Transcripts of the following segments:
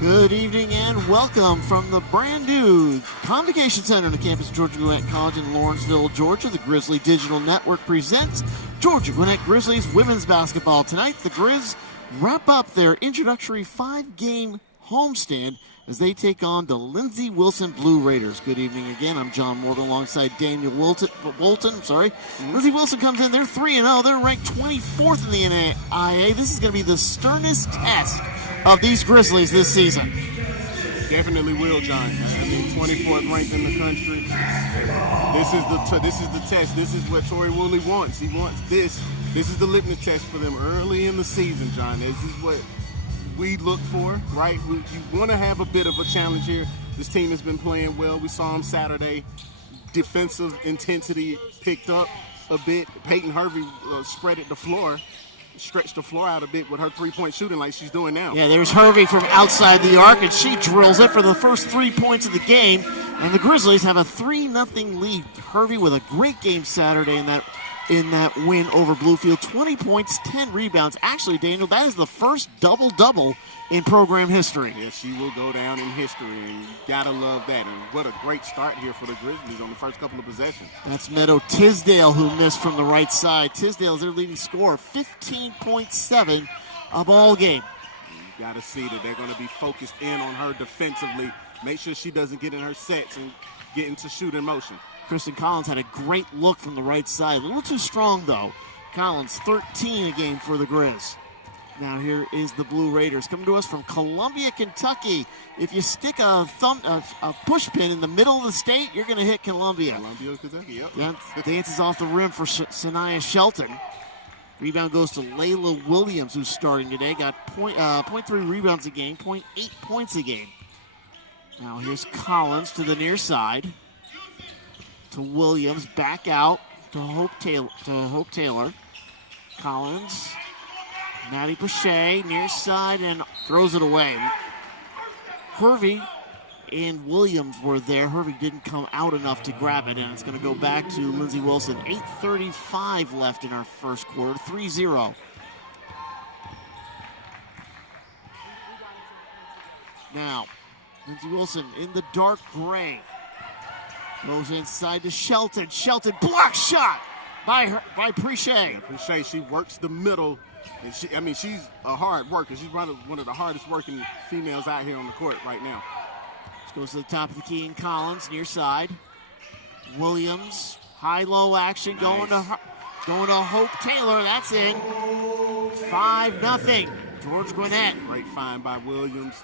Good evening and welcome from the brand new Convocation Center on the campus of Georgia Gwinnett College in Lawrenceville, Georgia. The Grizzly Digital Network presents Georgia Gwinnett Grizzlies women's basketball. Tonight, the Grizz wrap up their introductory 5-game homestand as they take on the Lindsey Wilson Blue Raiders. Good evening again. I'm John Morgan alongside Daniel Bolton. Lindsey Wilson comes in. They're 3-0. They're ranked 24th in the NAIA. This is going to be the sternest test of these Grizzlies this season. Definitely will, John. I mean, 24th ranked in the country. This is the test. This is what Troy Woolley wants. He wants this. This is the litmus test for them early in the season, John. This is what we look for, right? You want to have a bit of a challenge here. This team has been playing well. We saw them Saturday. Defensive intensity picked up a bit. Peyton Hervey stretched the floor out a bit with her three-point shooting like she's doing now. Yeah, there's Hervey from outside the arc, and she drills it for the first 3 points of the game. And the Grizzlies have a 3-0 lead. Hervey with a great game Saturday in that win over Bluefield. 20 points, 10 rebounds. Actually, Daniel, that is the first double-double in program history. Yeah, she will go down in history, and you gotta love that. And what a great start here for the Grizzlies on the first couple of possessions. That's Meadow Tisdale who missed from the right side. Tisdale is their leading scorer, 15.7 a ball game. You gotta see that they're gonna be focused in on her defensively. Make sure she doesn't get in her sets and get into shooting motion. Kristen Collins had a great look from the right side. A little too strong, though. Collins, 13 a game for the Grizz. Now here is the Blue Raiders coming to us from Columbia, Kentucky. If you stick a push pin in the middle of the state, you're going to hit Columbia. Columbia, Kentucky, yep. That dances off the rim for Sanaya Shelton. Rebound goes to Layla Williams, who's starting today. Got 0.3 rebounds a game, 0.8 points a game. Now here's Collins to the near side. To Williams, back out to Hope Taylor. Collins, Maddie Pache, near side, and throws it away. Hervey and Williams were there. Hervey didn't come out enough to grab it, and it's going to go back to Lindsey Wilson. 8:35 left in our first quarter, 3-0. Now, Lindsey Wilson in the dark gray. Goes inside to Shelton. Shelton, block shot by Preche. Yeah, Preche, she works the middle. And she's a hard worker. She's probably one of the hardest working females out here on the court right now. This goes to the top of the key in Collins, near side. Williams, high-low action, nice. going to Hope Taylor. That's in. 5-0. George Gwinnett. Great find by Williams.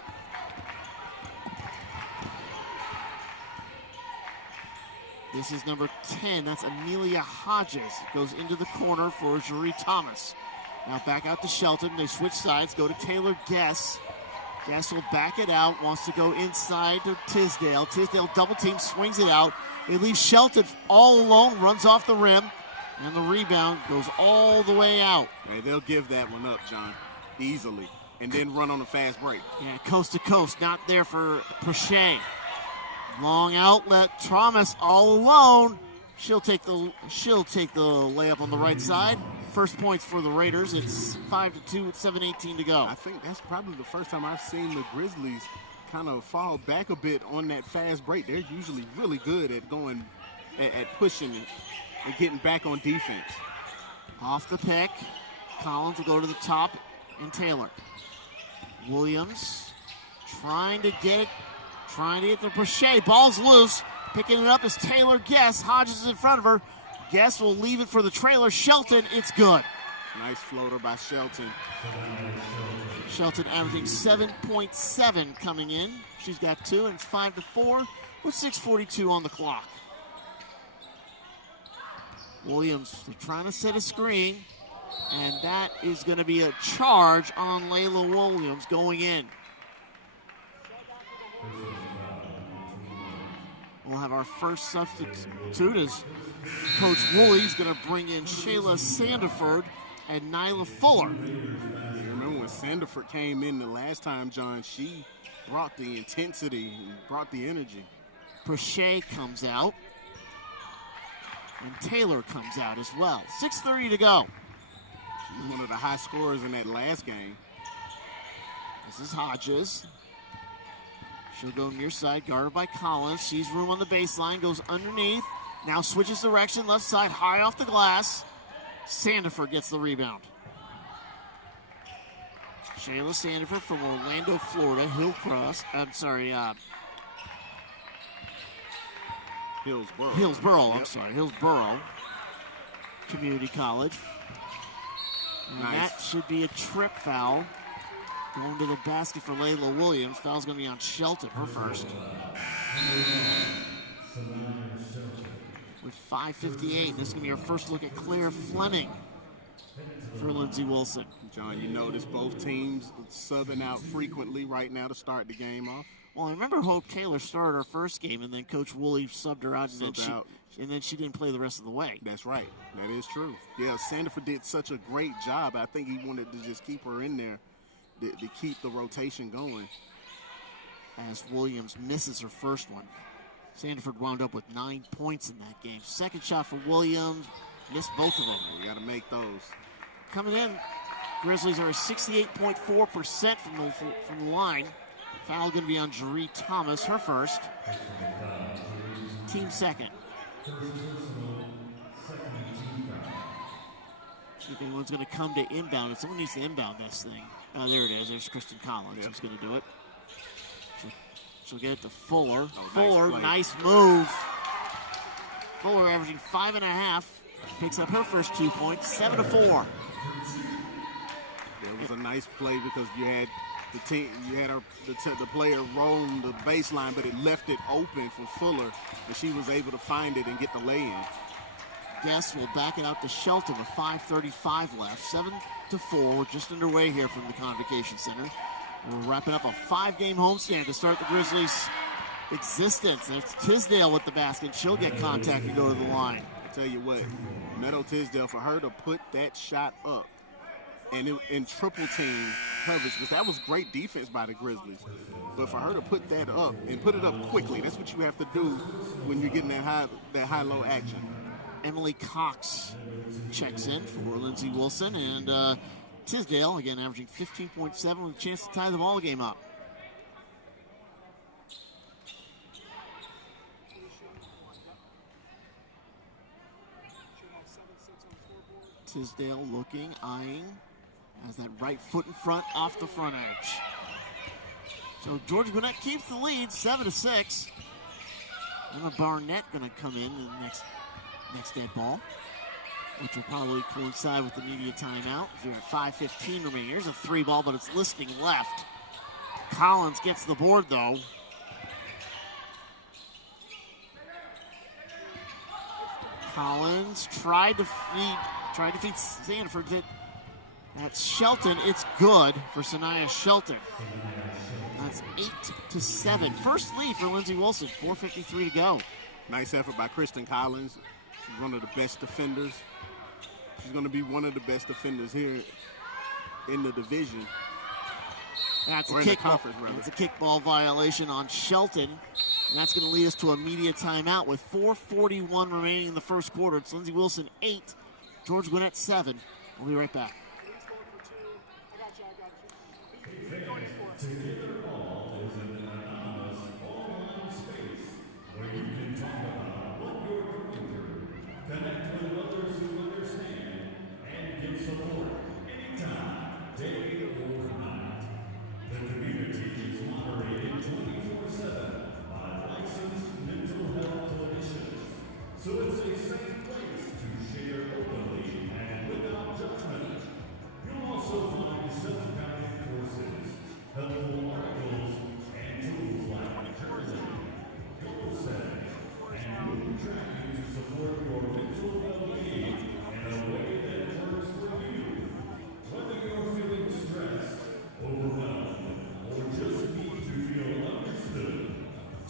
This is number 10. That's Amelia Hodges. It goes into the corner for Jeree Thomas. Now back out to Shelton. They switch sides. Go to Taylor Guess. Guess will back it out. Wants to go inside to Tisdale. Tisdale double team, swings it out. It leaves Shelton all alone. Runs off the rim. And the rebound goes all the way out. Hey, they'll give that one up, John, easily. And then run on a fast break. Yeah, coast to coast. Not there for Preche. Long outlet, Thomas all alone. She'll take the layup on the right side. First points for the Raiders. It's 5-2 with 7:18 to go. I think that's probably the first time I've seen the Grizzlies kind of fall back a bit on that fast break. They're usually really good at going at pushing and getting back on defense. Off the pick, Collins will go to the top, and Taylor. Williams trying to get the Preche. Ball's loose. Picking it up is Taylor Guess. Hodges is in front of her. Guess will leave it for the trailer. Shelton, it's good. Nice floater by Shelton. Shelton averaging 7.7 coming in. She's got 2, and it's 5-4 with 6:42 on the clock. Williams, they're trying to set a screen, and that is going to be a charge on Layla Williams going in. We'll have our first substitute as Coach Woolley's going to bring in Shayla Sandiford and Nyla Fuller. You remember when Sandiford came in the last time, John, she brought the intensity and brought the energy. Preche comes out. And Taylor comes out as well. 6:30 to go. She's one of the high scorers in that last game. This is Hodges. She'll go near side, guarded by Collins. Sees room on the baseline, goes underneath. Now switches direction, left side, high off the glass. Sandiford gets the rebound. Shayla Sandiford from Orlando, Florida. Hillsborough. Hillsborough Community College. And that should be a trip foul. Going to the basket for Layla Williams. Foul's going to be on Shelton, her first. With 5:58, this is going to be our first look at Claire Fleming for Lindsey Wilson. John, you notice both teams subbing out frequently right now to start the game off. Well, I remember Hope Taylor started her first game, and then Coach Woolley subbed her out, and then she didn't play the rest of the way. That's right. That is true. Yeah, Sandiford did such a great job. I think he wanted to just keep her in there to keep the rotation going. As Williams misses her first one. Sandiford wound up with 9 points in that game. Second shot for Williams, missed both of them. We got to make those. Coming in, Grizzlies are 68.4% from the line. Foul going to be on Jaree Thomas, her first. Team second. See if anyone's going to come to inbound. If someone needs to inbound this thing. Oh, there it is. There's Kristen Collins who's going to do it. She'll get it to Fuller. Fuller, nice move. Fuller averaging 5.5. Picks up her first 2 points, 7-4. It was a nice play because you had the player roam the baseline, but it left it open for Fuller, and she was able to find it and get the lay-in. Guess will back it out to Shelton with 5:35 left. 7-4. We're just underway here from the Convocation Center. We're wrapping up a 5-game homestand to start the Grizzlies' existence. It's Tisdale with the basket. She'll get contact and go to the line. I tell you what, Meadow Tisdale, for her to put that shot up and in triple team coverage, because that was great defense by the Grizzlies. But for her to put that up and put it up quickly, that's what you have to do when you're getting that high-low action. Emily Cox checks in for Lindsey Wilson, and Tisdale, again, averaging 15.7 with a chance to tie the ball game up. Tisdale looking, eyeing, has that right foot in front, off the front edge. So Georgia Gwinnett keeps the lead, 7-6. Emma Barnett going to come in the next dead ball, which will probably coincide with the media timeout. We're at 5:15 remaining. Here's a 3 ball, but it's listing left. Collins gets the board, though. Collins tried to feed Sandiford. That's Shelton. It's good for Sanaya Shelton. That's 8-7. First lead for Lindsey Wilson. 4:53 to go. Nice effort by Kristen Collins. She's one of the best defenders. She's going to be one of the best defenders here in the division. That's a kickball violation on Shelton. And that's going to lead us to a media timeout with 4:41 remaining in the first quarter. It's Lindsey Wilson 8, George Gwinnett 7. We'll be right back. Connect with others who understand and give support anytime, day or night. The community is moderated 24/7 by licensed mental health clinicians. So it's a safe place to share openly and without judgment. You'll also find self-guided courses, helpful articles, and tools like journaling, goal setting, and mood tracking to support your mental well-being in a way that works for you. Whether you're feeling stressed, overwhelmed, or just need to feel understood,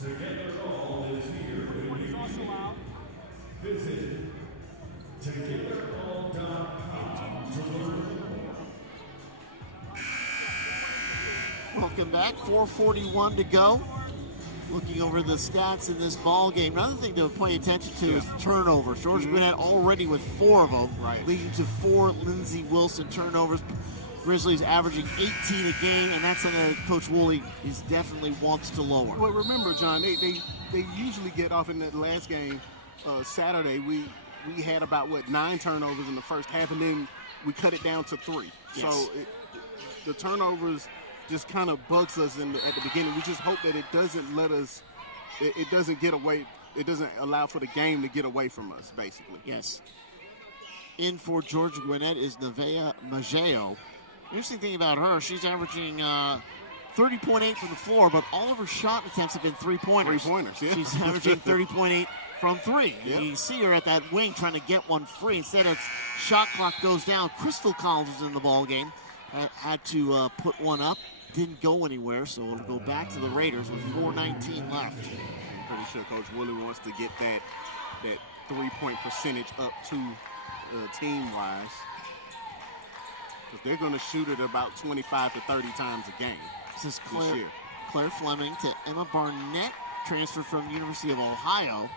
Together All is here when you need it. Visit togetherall.com to learn more. Welcome back. 4:41 to go. Looking over the stats in this ball game. Another thing to pay attention to is turnovers. George Gwinnett already with 4 of them, leading to 4 Lindsey Wilson turnovers. Grizzlies averaging 18 a game, and that's something that Coach Woolley definitely wants to lower. Well, remember, John, they usually get off in that last game, Saturday. We had about, 9 turnovers in the first half, and then we cut it down to 3. Yes. So the turnovers just kind of bugs us at the beginning. We just hope that it doesn't let us, it doesn't get away, it doesn't allow for the game to get away from us, basically. Yes. In for Georgia Gwinnett is Nevaeh Maggio. Interesting thing about her, she's averaging 30.8 from the floor, but all of her shot attempts have been three-pointers. Three-pointers, yeah. She's averaging 30.8 from 3. Yep. And you see her at that wing trying to get one free. Instead, its shot clock goes down. Crystal Collins is in the ball game. Had to put one up. Didn't go anywhere, so it'll go back to the Raiders with 4:19 left. I'm pretty sure Coach Woolley wants to get that three-point percentage up to team-wise. Because they're going to shoot it about 25 to 30 times a game. This is this year. Claire Fleming to Emma Barnett, transfer from University of Ohio,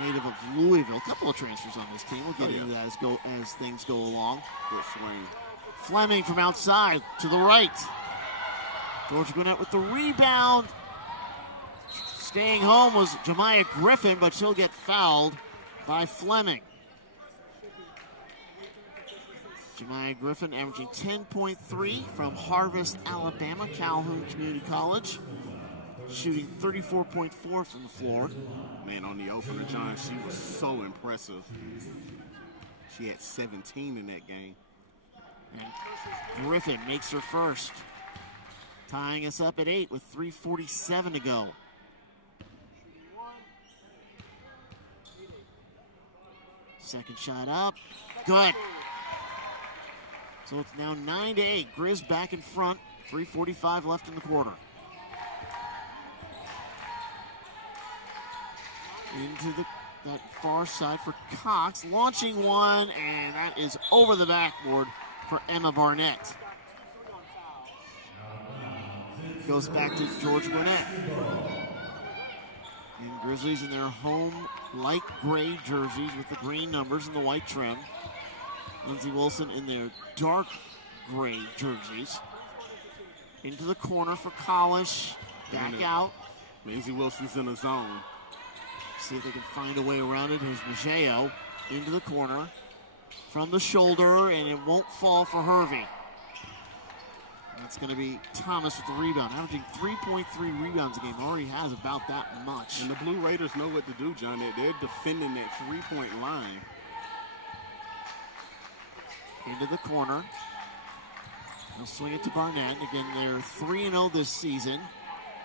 native of Louisville. A couple of transfers on this team. We'll get into that as things go along. Good swing. Fleming from outside to the right. Georgia Gwinnett with the rebound. Staying home was Jemiah Griffin, but she'll get fouled by Fleming. Jemiah Griffin averaging 10.3 from Harvest, Alabama, Calhoun Community College. Shooting 34.4 from the floor. Man, on the opener, John, she was so impressive. She had 17 in that game. And Griffin makes her first. Tying us up at 8 with 3:47 to go. Second shot up. Good. So it's now 9-8. Grizz back in front. 3:45 left in the quarter. Into that far side for Cox. Launching one, and that is over the backboard for Emma Barnett. Goes back to Georgia Gwinnett. And Grizzlies in their home light gray jerseys with the green numbers and the white trim. Lindsey Wilson in their dark gray jerseys. Into the corner for Collish. Back out. Lindsey Wilson's in a zone. See if they can find a way around it. Here's Maggio into the corner. From the shoulder, and it won't fall for Hervey. That's going to be Thomas with the rebound. Averaging 3.3 rebounds a game. Already has about that much. And the Blue Raiders know what to do, John. They're defending that three-point line. Into the corner. They'll swing it to Barnett. Again, they're 3-0 this season.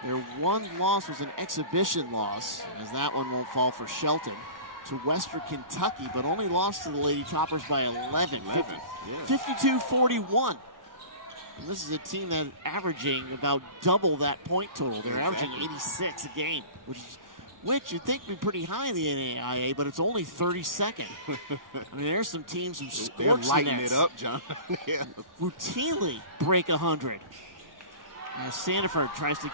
Their one loss was an exhibition loss, as that one won't fall for Shelton, to Western Kentucky, but only lost to the Lady Toppers by 11. 52-41. And this is a team that's averaging about double that point total. They're averaging 86 a game, which you'd think would be pretty high in the NAIA, but it's only 32nd. I mean, there's some teams who scorch the nets. It up, John. Yeah. Routinely break 100. Sandiford tries to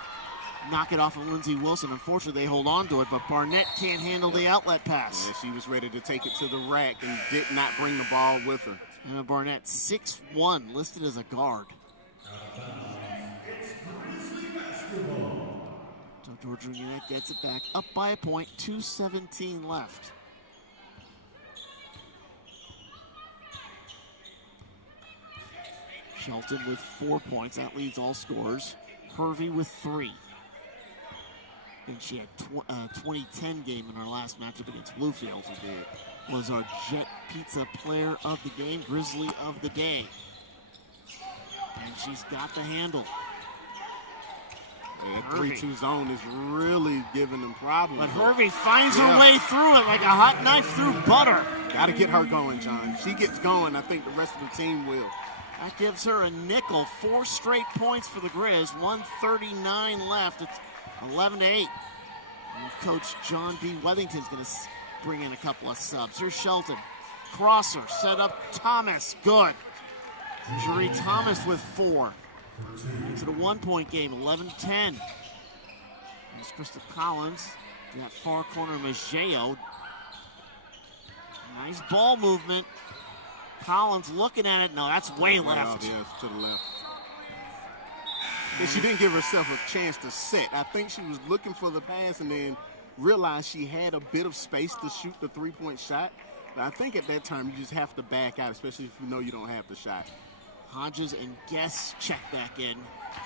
knock it off of Lindsey Wilson. Unfortunately, they hold on to it, but Barnett can't handle the outlet pass. Yeah, she was ready to take it to the rack and did not bring the ball with her. Emma Barnett, 6'1", listed as a guard. So Georgia Gwinnett gets it back up by a point, 2:17 left. Shelton with 4 points, that leads all scorers. Hervey with 3. And she had a 2010 game in our last matchup against Bluefield. Was our Jet Pizza player of the game, Grizzly of the day. And she's got the handle. That 3-2 zone is really giving them problems. But Hervey finds her way through it like a hot knife through butter. Got to get her going, John. She gets going, I think the rest of the team will. That gives her a nickel. 4 straight points for the Grizz. 1:39 left. It's 11-8. And Coach John B. Weathington's going to bring in a couple of subs. Here's Shelton. Crosser. Set up Thomas. Good. Jerry Thomas with 4. Makes it a 1-point game. 11-10. There's Crystal Collins. To that far corner, Maggio. Nice ball movement. Collins looking at it. No, that's way left. Yeah, it's to the left. And she didn't give herself a chance to set. I think she was looking for the pass and then realized she had a bit of space to shoot the three-point shot. But I think at that time you just have to back out, especially if you know you don't have the shot. Hodges and Guess check back in.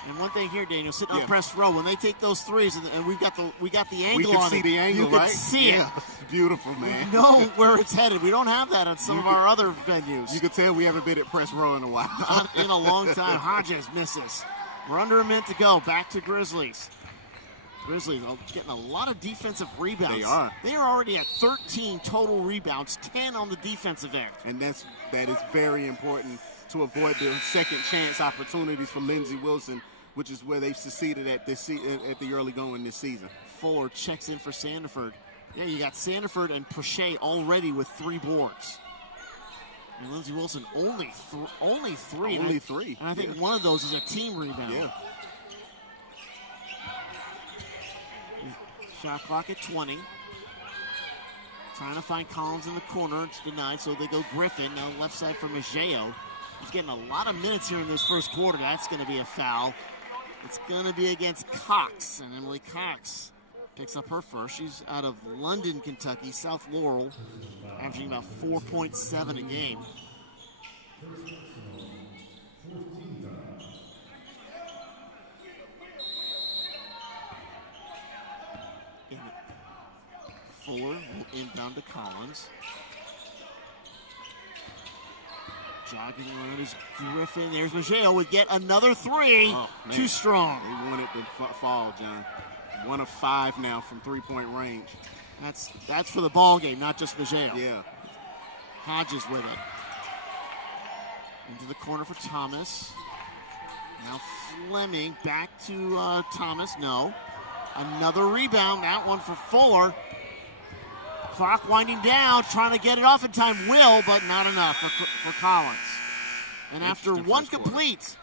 And one thing here, Daniel, sitting on press row, when they take those threes, and we got the angle on it. We can see the angle, you right? can see it. It's beautiful, man. We know where it's headed. We don't have that on some of our other venues. You can tell we haven't been at press row in a while. Not in a long time. Hodges misses. We're under a minute to go. Back to Grizzlies. Grizzlies are getting a lot of defensive rebounds. They are. They are already at 13 total rebounds, 10 on the defensive end. And that is very important to avoid the second chance opportunities for Lindsey Wilson, which is where they've succeeded at the early going this season. Fuller checks in for Sandiford. Yeah, you got Sandiford and Prochet already with 3 boards. And Lindsey Wilson only three. Only three. And I think one of those is a team rebound. Yeah. Shot clock at 20. Trying to find Collins in the corner. It's denied, so they go Griffin. Now left side for Maggio. He's getting a lot of minutes here in this first quarter. That's going to be a foul. It's going to be against Cox, and Emily Cox picks up her first. She's out of London, Kentucky, South Laurel, averaging about 4.7 a game. Fuller will inbound to Collins. Jogging around is Griffin. There's Maggio with yet another 3. Oh, too strong. They wanted to fall, John. 1 of 5 now from three-point range. That's for the ball game, not just Maggio. Yeah. Hodges with it. Into the corner for Thomas. Now Fleming back to Thomas. No. Another rebound. That one for Fuller. Clock winding down, trying to get it off in time. Will, but not enough for Collins. And after one complete,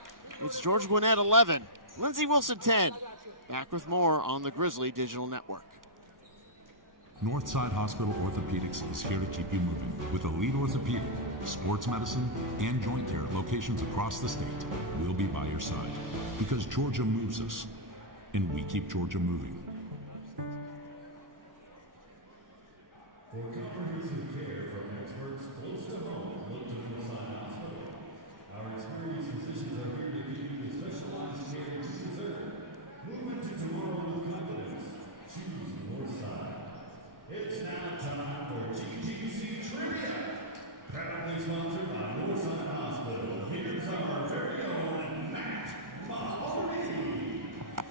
it's George Gwinnett 11, Lindsey Wilson 10. Back with more on the Grizzly Digital Network. Northside Hospital Orthopedics is here to keep you moving. With elite orthopedic, sports medicine, and joint care locations across the state, we'll be by your side. Because Georgia moves us, and we keep Georgia moving. For comprehensive care from experts close to home, look to Northside Hospital. Our experienced physicians are here to give you the specialized care you deserve. Move into tomorrow with confidence. Choose Northside. It's now time for GGC Trivia. Proudly sponsored by Northside Hospital. Here's our very own Matt Mahoney.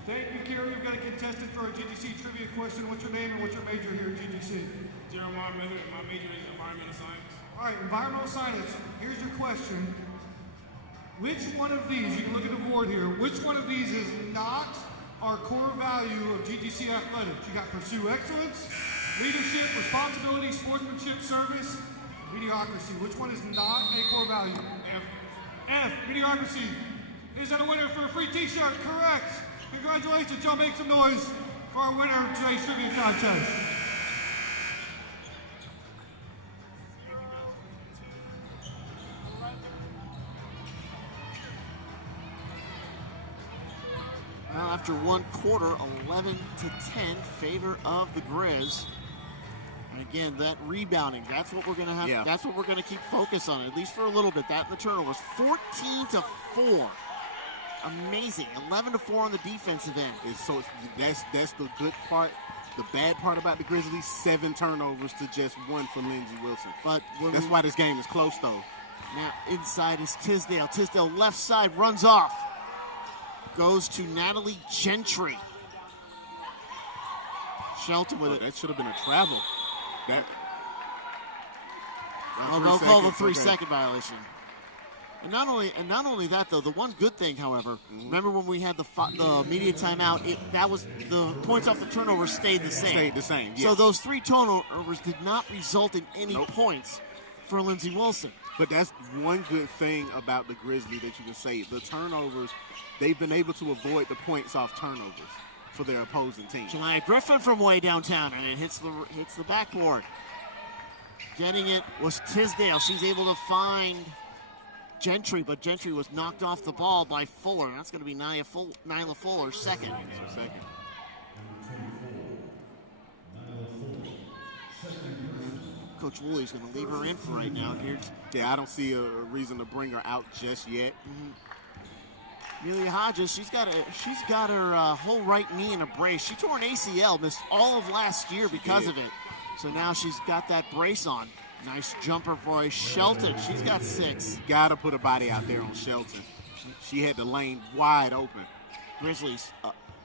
Thank you, Gary. We've got a contestant for our GGC Trivia question. What's your name and what's your major here at GGC? Jeremiah Miller, my major is environmental science. All right, environmental science. Here's your question. Which one of these, you can look at the board here, which one of these is not our core value of GGC athletics? You got pursue excellence, leadership, responsibility, sportsmanship, service, mediocrity. Which one is not a core value? F, mediocrity. Is that a winner for a free t-shirt? Correct. Congratulations, y'all make some noise for our winner of today's trivia contest. Well, after one quarter, 11 to 10, favor of the Grizz. And again, that rebounding, that's what we're going to have. Yeah. That's what we're going to keep focus on, at least for a little bit. That and the turnovers, 14 to 4. Amazing, 11 to 4 on the defensive end. That's the good part. The bad part about the Grizzlies, 7 turnovers to just 1 for Lindsey Wilson. But that's why this game is close, though. Now inside is Tisdale. Tisdale left side runs off. Goes to Natalie Gentry. Shelton with it. That should have been a travel. They'll call the 3-second violation. And not only that though, the one good thing, however, remember when we had the media timeout, that was the points off the turnovers stayed the same. Stayed the same. Yes. So those 3 turnovers did not result in any points for Lindsey Wilson. But that's one good thing about the Grizzlies that you can say. The turnovers, they've been able to avoid the points off turnovers for their opposing team. Jemiah Griffin from way downtown, and it hits the backboard. Getting it was Tisdale. She's able to find Gentry, but Gentry was knocked off the ball by Fuller. That's going to be Nyla Fuller, second. Coach Woolley's going to leave her in for right now. Yeah, I don't see a reason to bring her out just yet. Amelia Hodges, she's got her whole right knee in a brace. She tore an ACL, missed all of last year because of it. So now she's got that brace on. Nice jumper for Shelton. She's got 6. Got to put a body out there on Shelton. She had the lane wide open. Grizzlies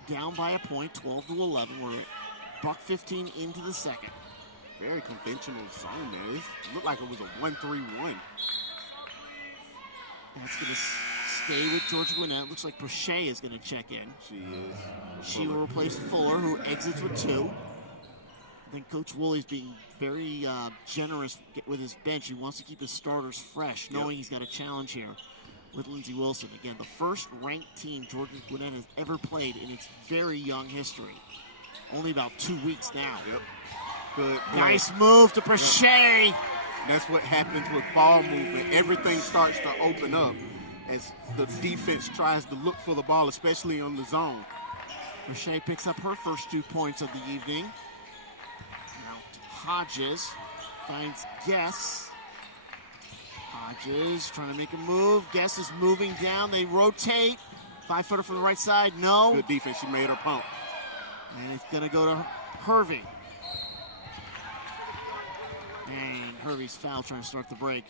down by a point, 12-11. We're $1:15 into the second. Very conventional zone there. It looked like it was a 1-3-1. That's going to stay with Georgia Gwinnett. Looks like Prochet is going to check in. She is. She will replace Fuller, who exits with 2. I think Coach Woolley's being very generous with his bench. He wants to keep his starters fresh, knowing he's got a challenge here with Lindsey Wilson. Again, the first ranked team Georgia Gwinnett has ever played in its very young history. Only about 2 weeks now. Yep. Good. Nice move to Prochet. Yep. That's what happens with ball movement. Everything starts to open up as the defense tries to look for the ball, especially on the zone. Prochet picks up her first 2 points of the evening. Now Hodges finds Guess. Hodges trying to make a move. Guess is moving down. They rotate. 5-footer from the right side. No. Good defense. She made her pump. And it's going to go to Hervey. And Hervey's foul trying to start the break.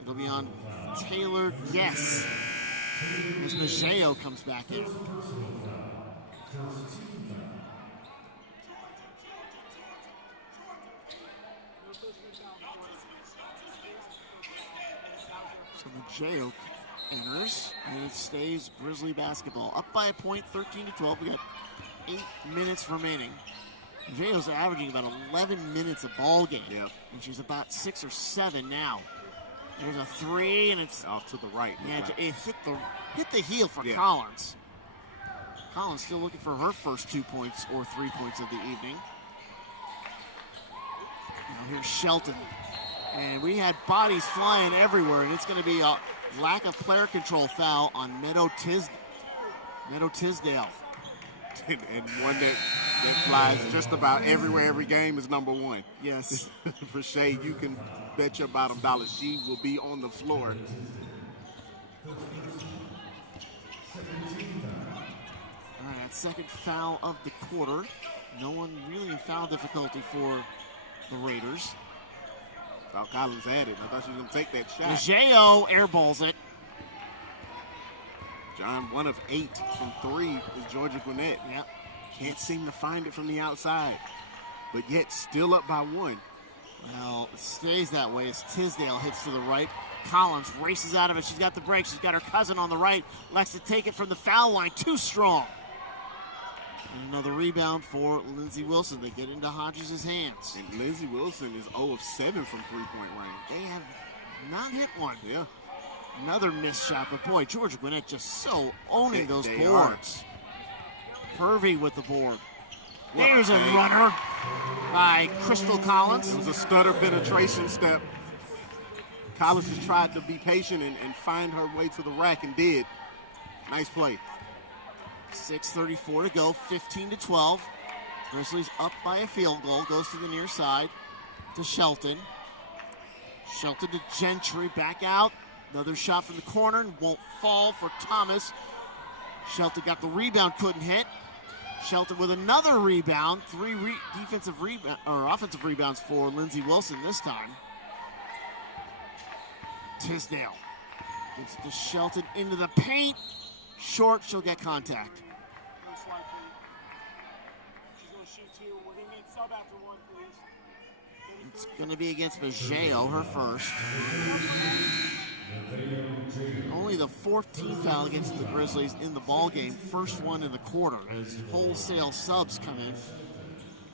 It'll be on Taylor Guess as Maggio comes back in. So Maggio enters, and it stays Grizzly basketball. Up by a point, 13-12. We got 8 minutes remaining. Maggio's averaging about 11 minutes a ball game, and she's about 6 or 7 now. There's a 3, and it's off to the right. Yeah, it hit the heel for Collins. Collins still looking for her first 2 points or 3 points of the evening. Now here's Shelton, and we had bodies flying everywhere, and it's going to be a lack of player control foul on Meadow Tisdale. And one that flies just about everywhere, every game is number 1. Yes. Prochet, you can bet your bottom dollar she will be on the floor. All right, that second foul of the quarter. No one really in foul difficulty for the Raiders. Thought Collins had it. I thought she was going to take that shot. Maggio airballs it. John, 1 of 8 from 3 is Georgia Gwinnett. Yep. Can't seem to find it from the outside, but yet still up by 1. Well, it stays that way as Tisdale hits to the right. Collins races out of it. She's got the break. She's got her cousin on the right. Likes to take it from the foul line. Too strong. And another rebound for Lindsey Wilson. They get into Hodges' hands. And Lindsey Wilson is 0 of 7 from three-point range. They have not hit one. Yeah. Another missed shot, but boy, Georgia Gwinnett just so owning those they boards. Hervey with the board. There's a runner by Crystal Collins. It was a stutter penetration step. Collins has tried to be patient and find her way to the rack and did. Nice play. 6:34 to go, 15-12. Grizzlies up by a field goal. Goes to the near side to Shelton. Shelton to Gentry, back out. Another shot from the corner, won't fall for Thomas. Shelton got the rebound, couldn't hit. Shelton with another rebound. 3 offensive rebounds for Lindsey Wilson this time. Tisdale gets to Shelton into the paint. Short, she'll get contact. She's going to shoot 2. We're going to need sub after 1, please. It's going to be against Maggio, her first. Only the 4th team foul against the Grizzlies in the ball game. First one in the quarter as wholesale subs come in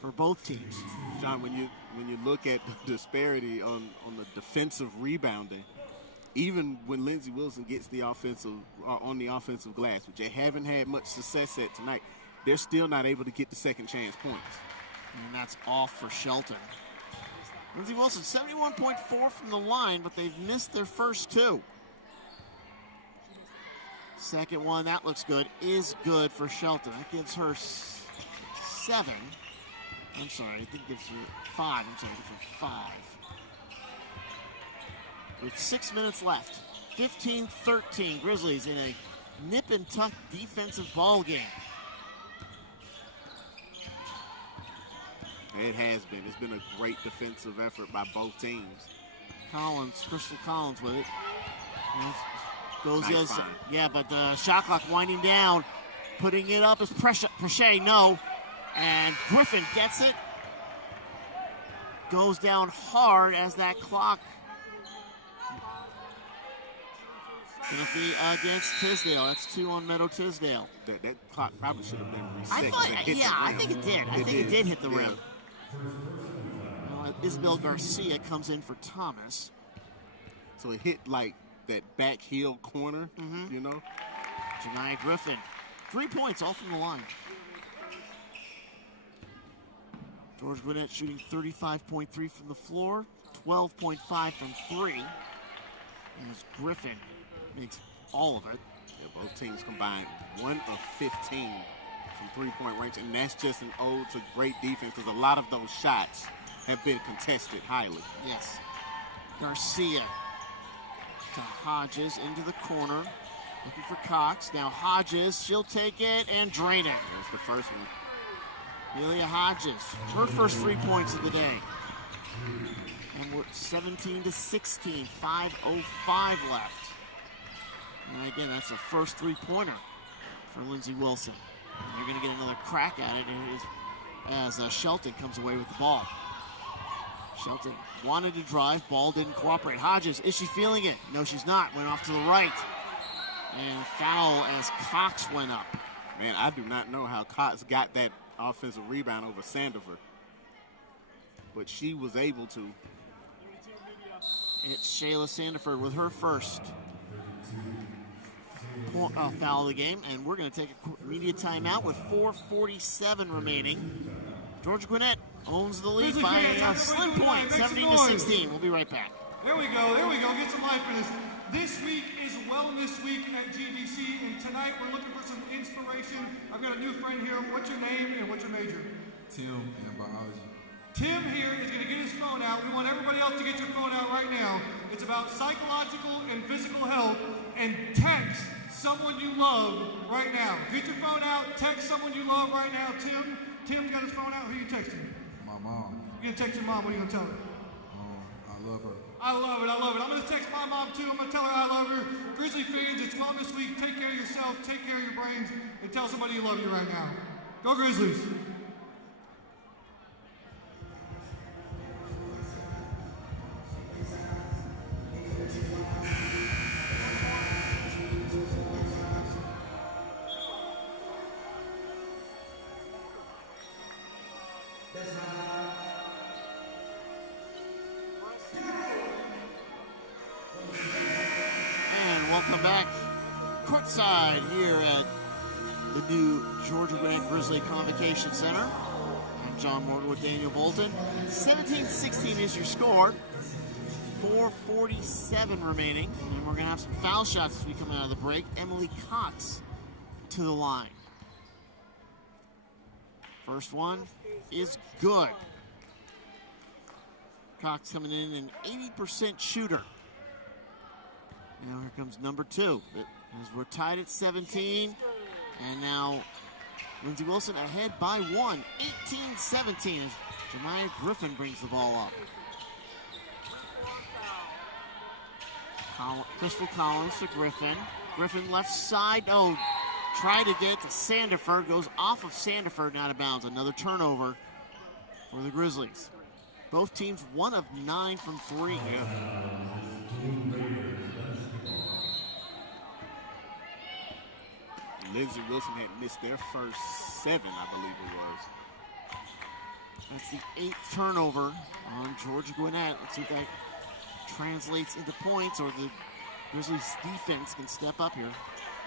for both teams. John, when you look at the disparity on the defensive rebounding, even when Lindsey Wilson gets the on the offensive glass, which they haven't had much success at tonight, they're still not able to get the second chance points. And that's off for Shelton. Lindsey Wilson, 71.4 from the line, but they've missed their first two. Second one, that looks good, is good for Shelton. That gives her 7. I'm sorry, I think it gives her 5. I'm sorry, it gives her 5. With 6 minutes left, 15-13, Grizzlies in a nip-and-tuck defensive ball game. It has been. It's been a great defensive effort by both teams. Crystal Collins with it. And goes Nice the other side. find. Yeah, but the shot clock winding down. Putting it up is Precious, no. And Griffin gets it. Goes down hard as that clock. Gonna be against Tisdale. That's 2 on Meadow Tisdale. That clock probably should have been reset. I think it did. I think it did hit the Yeah. rim. Isabel Garcia comes in for Thomas. So it hit like that back heel corner, you know? Janiah Griffin. 3 points, all from the line. George Gwinnett shooting 35.3 from the floor, 12.5 from 3. As Griffin makes all of it. Yeah, both teams combined 1 of 15 from three-point range, and that's just an ode to great defense because a lot of those shots have been contested highly. Yes. Garcia to Hodges into the corner. Looking for Cox. Now Hodges, she'll take it and drain it. That's the first one. Amelia Hodges, her first 3 points of the day. And we're 17-16, 5:05 left. And again, that's the first 3-pointer for Lindsey Wilson. And you're going to get another crack at it as Shelton comes away with the ball. Shelton wanted to drive, ball didn't cooperate. Hodges, is she feeling it? No, she's not. Went off to the right. And foul as Cox went up. Man, I do not know how Cox got that offensive rebound over Sandifer. But she was able to. It's Shayla Sandiford with her first foul of the game, and we're going to take a media timeout with 4:47 remaining. George Gwinnett owns the lead Grizzly by fans, a slim everybody point, make some 17-16. We'll be right back. There we go, get some life in this. This week is Wellness Week at GGC, and tonight we're looking for some inspiration. I've got a new friend here. What's your name and what's your major? Tim and biology. Tim here is going to get his phone out. We want everybody else to get your phone out right now. It's about psychological and physical health, and text someone you love right now. Get your phone out, text someone you love right now. Tim's got his phone out. Who are you texting? My mom. You're going to text your mom. What are you going to tell her? I love her. I love it. I'm going to text my mom too. I'm going to tell her I love her. Grizzly fans, it's Wellness Week. Take care of yourself, take care of your brains, and tell somebody you love you right now. Go Grizzlies. And welcome back courtside here at the new Georgia Gwinnett Grizzly Convocation Center. I'm John Morgan with Daniel Bolton. 17-16 is your score. 4:47 remaining. And we're going to have some foul shots as we come out of the break. Emily Cox to the line. First one is good. Cox coming in an 80% shooter. Now here comes number 2. As we're tied at 17. And now Lindsey Wilson ahead by 1. 18-17 as Janiah Griffin brings the ball up. Crystal Collins to Griffin. Griffin left side. Oh, tried to get it to Sandiford. Goes off of Sandiford and out of bounds. Another turnover for the Grizzlies. Both teams 1 of 9 from 3. Lindsey Wilson had missed their first 7, I believe it was. That's the 8th turnover on Georgia Gwinnett. Let's see if that translates into points or the Grizzlies defense can step up here.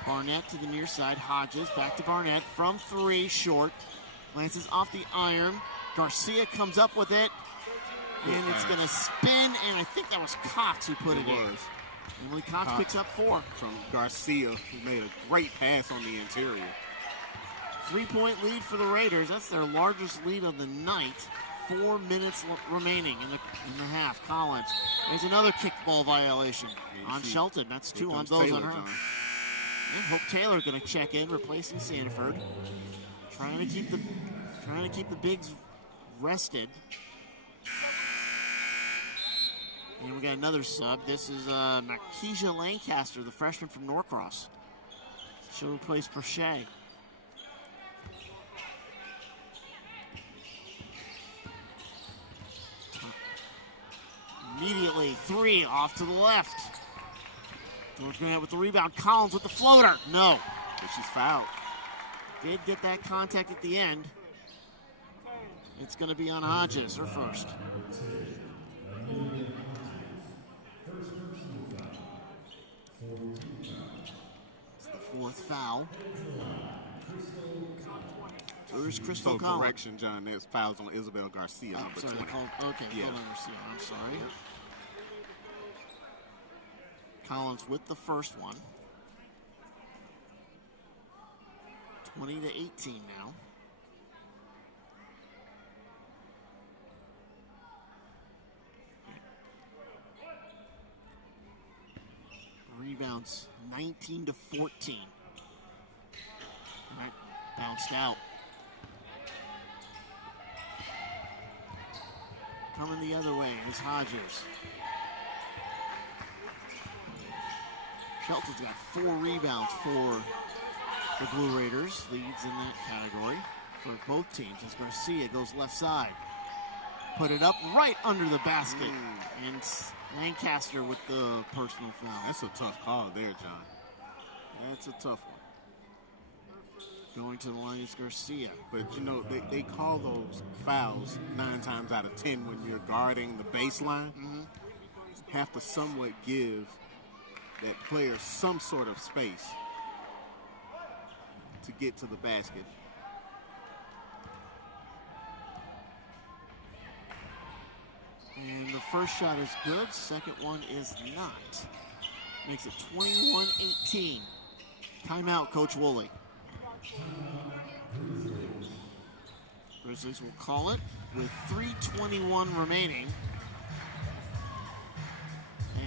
Barnett to the near side. Hodges back to Barnett from 3, short. Glances off the iron. Garcia comes up with it. And it's going to spin, and I think that was Cox who put it in. Emily Cox picks up 4. From Garcia, who made a great pass on the interior. 3-point lead for the Raiders. That's their largest lead of the night. 4 minutes remaining in the half. Collins. There's another kickball violation on Shelton. That's 2 on those Taylor, on her. John. And Hope Taylor going to check in, replacing Sanford. Trying to keep the bigs rested. And we got another sub. This is Markeisha Lancaster, the freshman from Norcross. She'll replace Prochet. Immediately, 3 off to the left. George Grant with the rebound. Collins with the floater. No. But she's fouled. Did get that contact at the end. It's going to be on Hodges, her first. It's the 4th foul. There's Crystal Collins. Correction, John. There's fouls on Isabel Garcia, number 20. Okay, Yeah. I'm sorry. Collins with the first one. 20-18 now. Rebounds 19-14. All right, bounced out. Coming the other way is Hodges. Shelton's got 4 rebounds for the Blue Raiders. Leads in that category for both teams as Garcia goes left side. Put it up right under the basket. And Lancaster with the personal foul. That's a tough call there, John. That's a tough one. Going to the line is Garcia. But, you know, they call those fouls 9 times out of 10 when you're guarding the baseline. You have to somewhat give that player some sort of space to get to the basket. And the first shot is good. Second one is not. Makes it 21-18. Timeout, Coach Woolley. Grizzlies will call it with 3:21 remaining.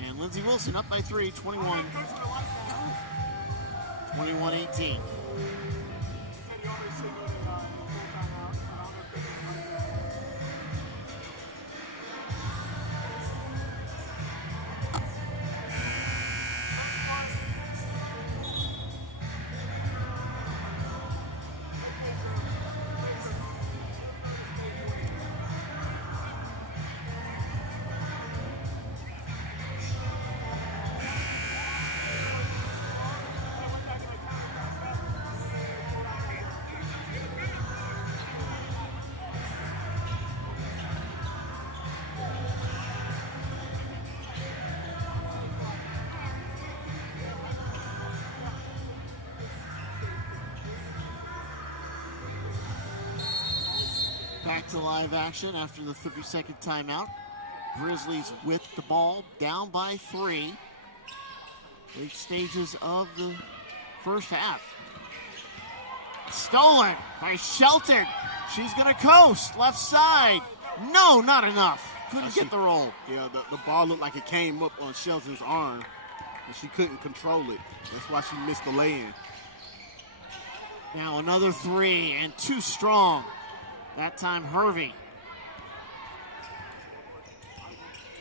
And Lindsey Wilson up by 3, 21-18. Back to live action after the 30-second timeout. Grizzlies with the ball, down by 3. Late stages of the first half. Stolen by Shelton. She's going to coast, left side. No, not enough. Couldn't get the roll. Yeah, the ball looked like it came up on Shelton's arm, and she couldn't control it. That's why she missed the lay-in. Now another 3, and 2 strong. That time, Hervey.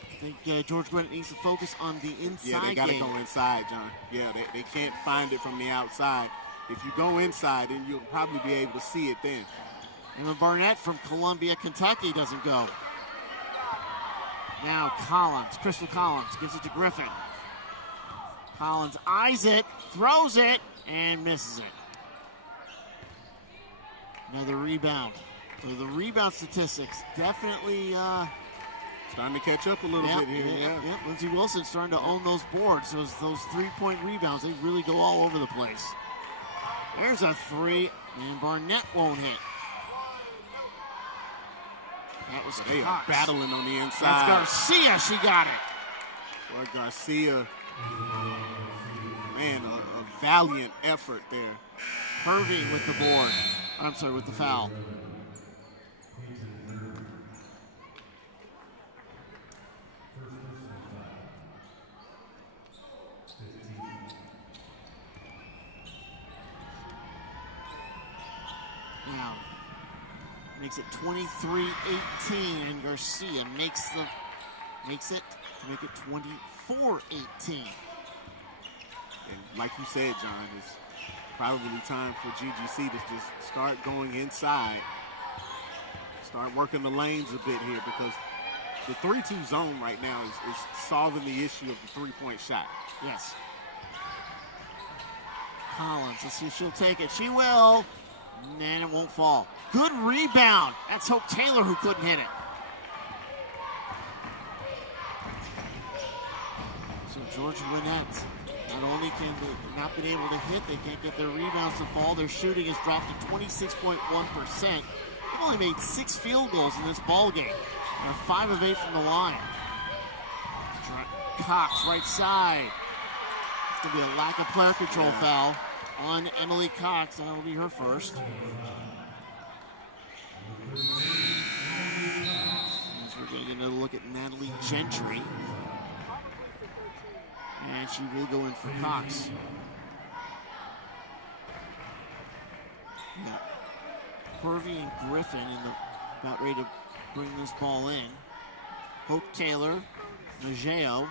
I think George Gwinnett needs to focus on the inside Yeah, they got to game. go inside, John. Yeah, they can't find it from the outside. If you go inside, then you'll probably be able to see it then. Emma Barnett from Columbia, Kentucky doesn't go. Now Collins, Crystal Collins gives it to Griffin. Collins eyes it, throws it, and misses it. Another rebound. So the rebound statistics definitely Starting to catch up a little bit here. Yeah. Lindsey Wilson's starting to own those boards. Those 3-point rebounds, they really go all over the place. There's a 3, and Barnett won't hit. That was They are Cox. battling on the inside. That's Garcia. She got it. Boy, Garcia, man, a valiant effort there. Hervey with the board. I'm sorry, with the foul. Now, makes it 23-18, and Garcia makes it to make it 24-18. And like you said, John, it's probably time for GGC to just start going inside, start working the lanes a bit here, because the 3-2 zone right now is solving the issue of the three-point shot. Yes. Collins, let's see if she'll take it. She will. And it won't fall. Good rebound. That's Hope Taylor who couldn't hit it. So Georgia Gwinnett, not only can they not been able to hit, they can't get their rebounds to fall. Their shooting has dropped to 26.1%. They've only made 6 field goals in this ball game. They're 5 of 8 from the line. Cox, right side. It's going to be a lack of player control foul on Emily Cox, and that'll be her first. As we're going to get another look at Natalie Gentry. And she will go in for Cox. Yeah. Hervey and Griffin about ready to bring this ball in. Hope Taylor, Maggio,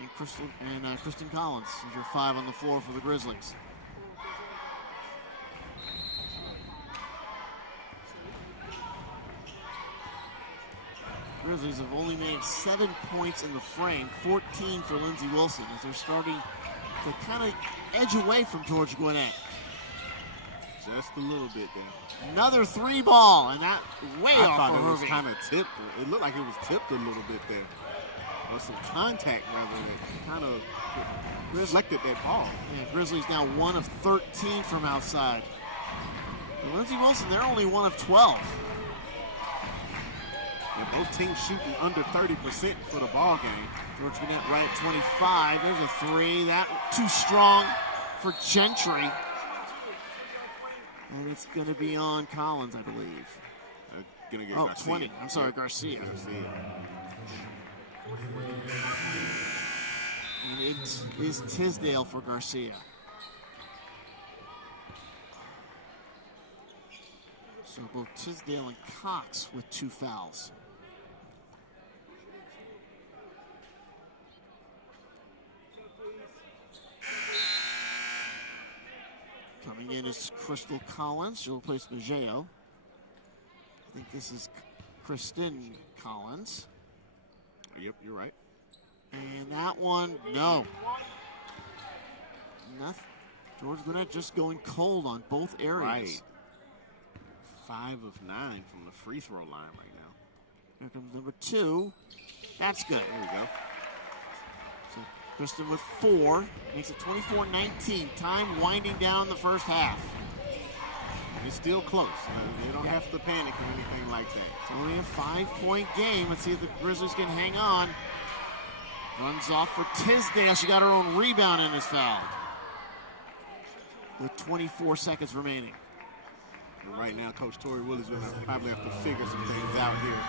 and Kristen Collins is your 5 on the floor for the Grizzlies. Grizzlies have only made 7 points in the frame, 14 for Lindsey Wilson, as they're starting to kind of edge away from Georgia Gwinnett. Just a little bit there. Another 3 ball, and that way I off thought for it was Hervey. kind of tipped. It looked like it was tipped a little bit there. Or some contact, rather. It kind of reflected that ball. Yeah, Grizzlies now 1 of 13 from outside. And Lindsey Wilson, they're only 1 of 12. And both teams shooting under 30% for the ball game. Georgia Gwinnett right at 25. There's a 3. That too strong for Gentry. And it's going to be on Collins, I believe. Gonna get Oh, Garcia. 20. I'm sorry, Garcia. And it is Tisdale for Garcia. So both Tisdale and Cox with 2 fouls. Coming in is Crystal Collins. She'll replace Maggio. I think this is Kristen Collins. Yep, you're right. And that one, no. Nothing. Georgia Gwinnett just going cold on both areas. Right. 5 of 9 from the free throw line right now. Here comes number 2. That's good. There we go. So Kristen with 4. Makes it 24-19. Time winding down the first half. It's still close. You don't have to panic or anything like that. It's only a 5-point game. Let's see if the Grizzlies can hang on. Runs off for Tisdale. She got her own rebound and is fouled. With 24 seconds remaining. And right now, Coach Tori Willis will probably have to figure some things out here.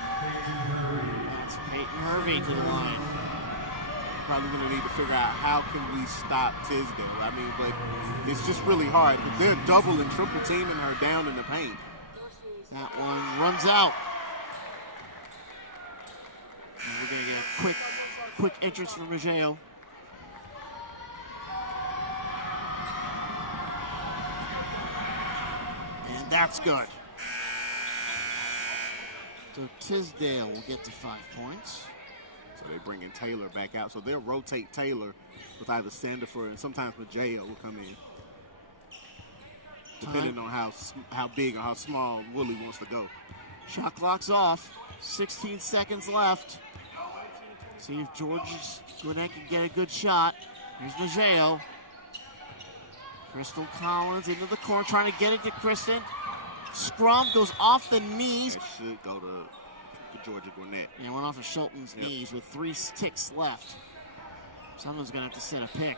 That's Peyton Hervey to the line. Probably going to need to figure out how can we stop Tisdale. I mean, but it's just really hard. They're double and triple teaming her down in the paint. That one runs out. And we're going to get a quick entrance from Maggio. And that's good. So Tisdale will get to 5 points. So they're bringing Taylor back out. So they'll rotate Taylor with either Sandiford and sometimes Maggio will come in. Depending on how big or how small Willie wants to go. Shot clock's off. 16 seconds left. See if Georgia Gwinnett can get a good shot. Here's Maggio. Crystal Collins into the corner, trying to get it to Kristen. Scrum goes off the knees. It should go to for Georgia Gwinnett. Yeah, went off of Shelton's knees with 3 ticks left. Someone's going to have to set a pick.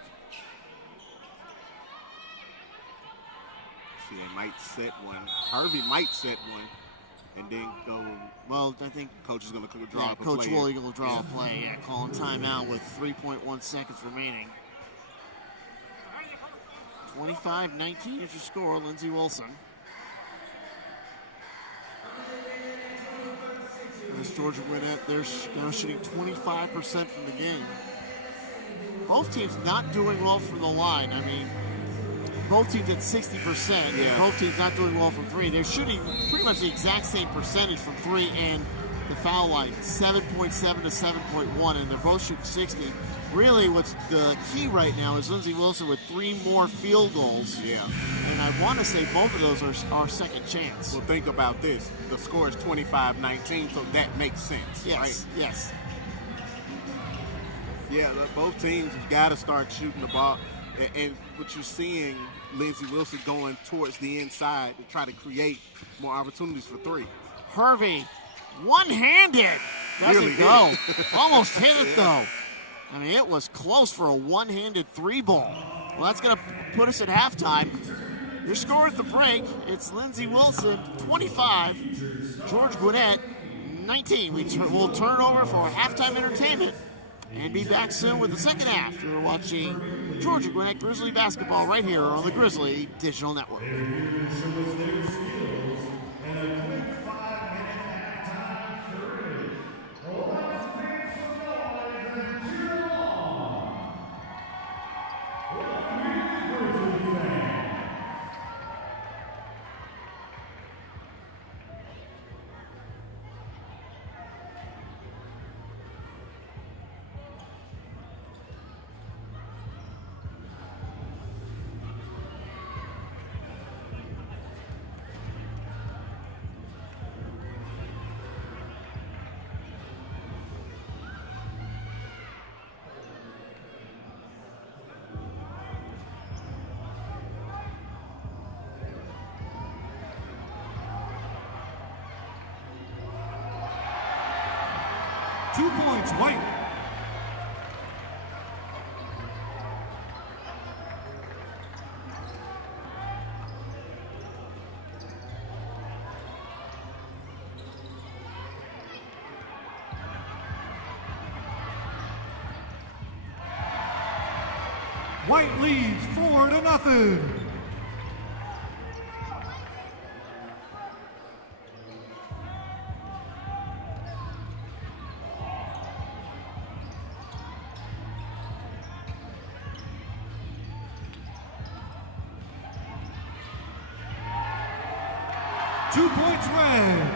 See, they might set one. Harvey might set one and then go. Well, I think Coach is going to draw up a Coach play. Woolley will draw a play. Yeah, calling timeout with 3.1 seconds remaining. 25-19 is your score, Lindsey Wilson. As Georgia Gwinnett, they're now shooting 25% from the game. Both teams not doing well from the line. I mean, both teams at 60%. Yeah. Both teams not doing well from 3. They're shooting pretty much the exact same percentage from 3 and the foul line, 7.7 to 7.1, and they're both shooting 60. Really, what's the key right now is Lindsey Wilson with 3 more field goals. Yeah. And I want to say both of those are second chance. Well, think about this. The score is 25-19, so that makes sense, Yes, right? yes. Yeah, look, both teams have got to start shooting the ball. And what you're seeing, Lindsey Wilson going towards the inside to try to create more opportunities for 3. Hervey, one-handed. Doesn't Really go. hit Almost hit it, though. I mean, it was close for a one-handed 3-ball. Well, that's going to put us at halftime. Your score at the break, it's Lindsey Wilson, 25, George Gwinnett, 19. We'll turn over for halftime entertainment and be back soon with the second half. You're watching Georgia Gwinnett Grizzly basketball right here on the Grizzly Digital Network. Two points, White. White leads 4-0. 2 points, Red.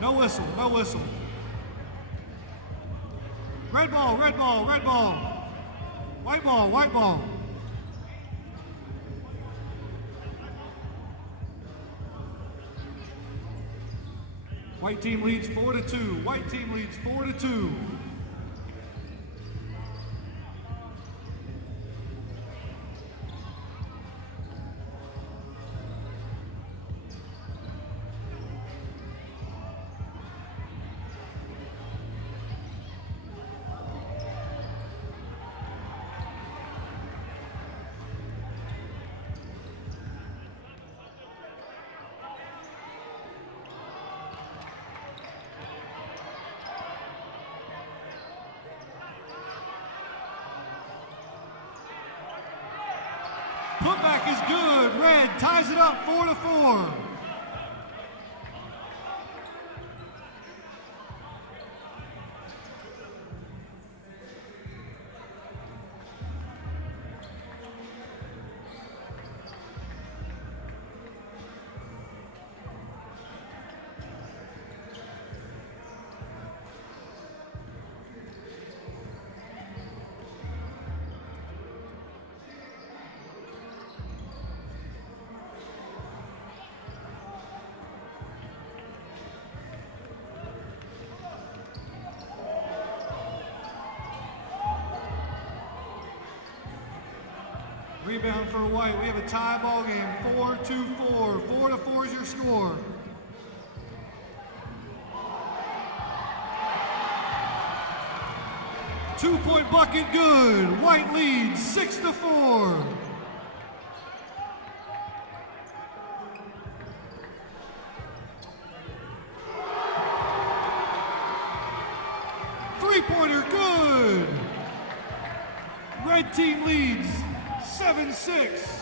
No whistle, no whistle. Red ball, red ball, red ball. White ball, white ball. White team leads 4-2. White team leads 4-2. Putback is good. Red ties it up 4-4. rebound for White. We have a tie ball game, 4-2-4. 4-4 is your score. Two-point bucket good. White leads 6-4. Three-pointer good. Red team leads 7-6.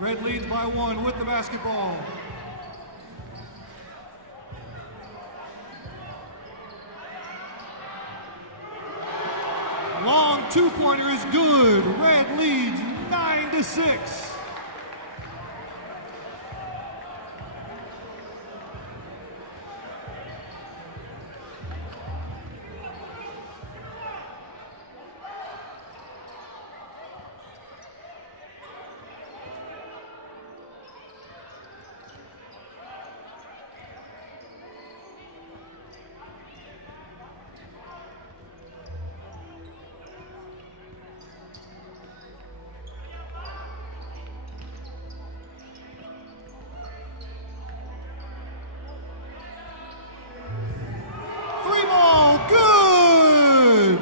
Red leads by 1 with the basketball. Long two-pointer is good. Red leads 9-6. Good!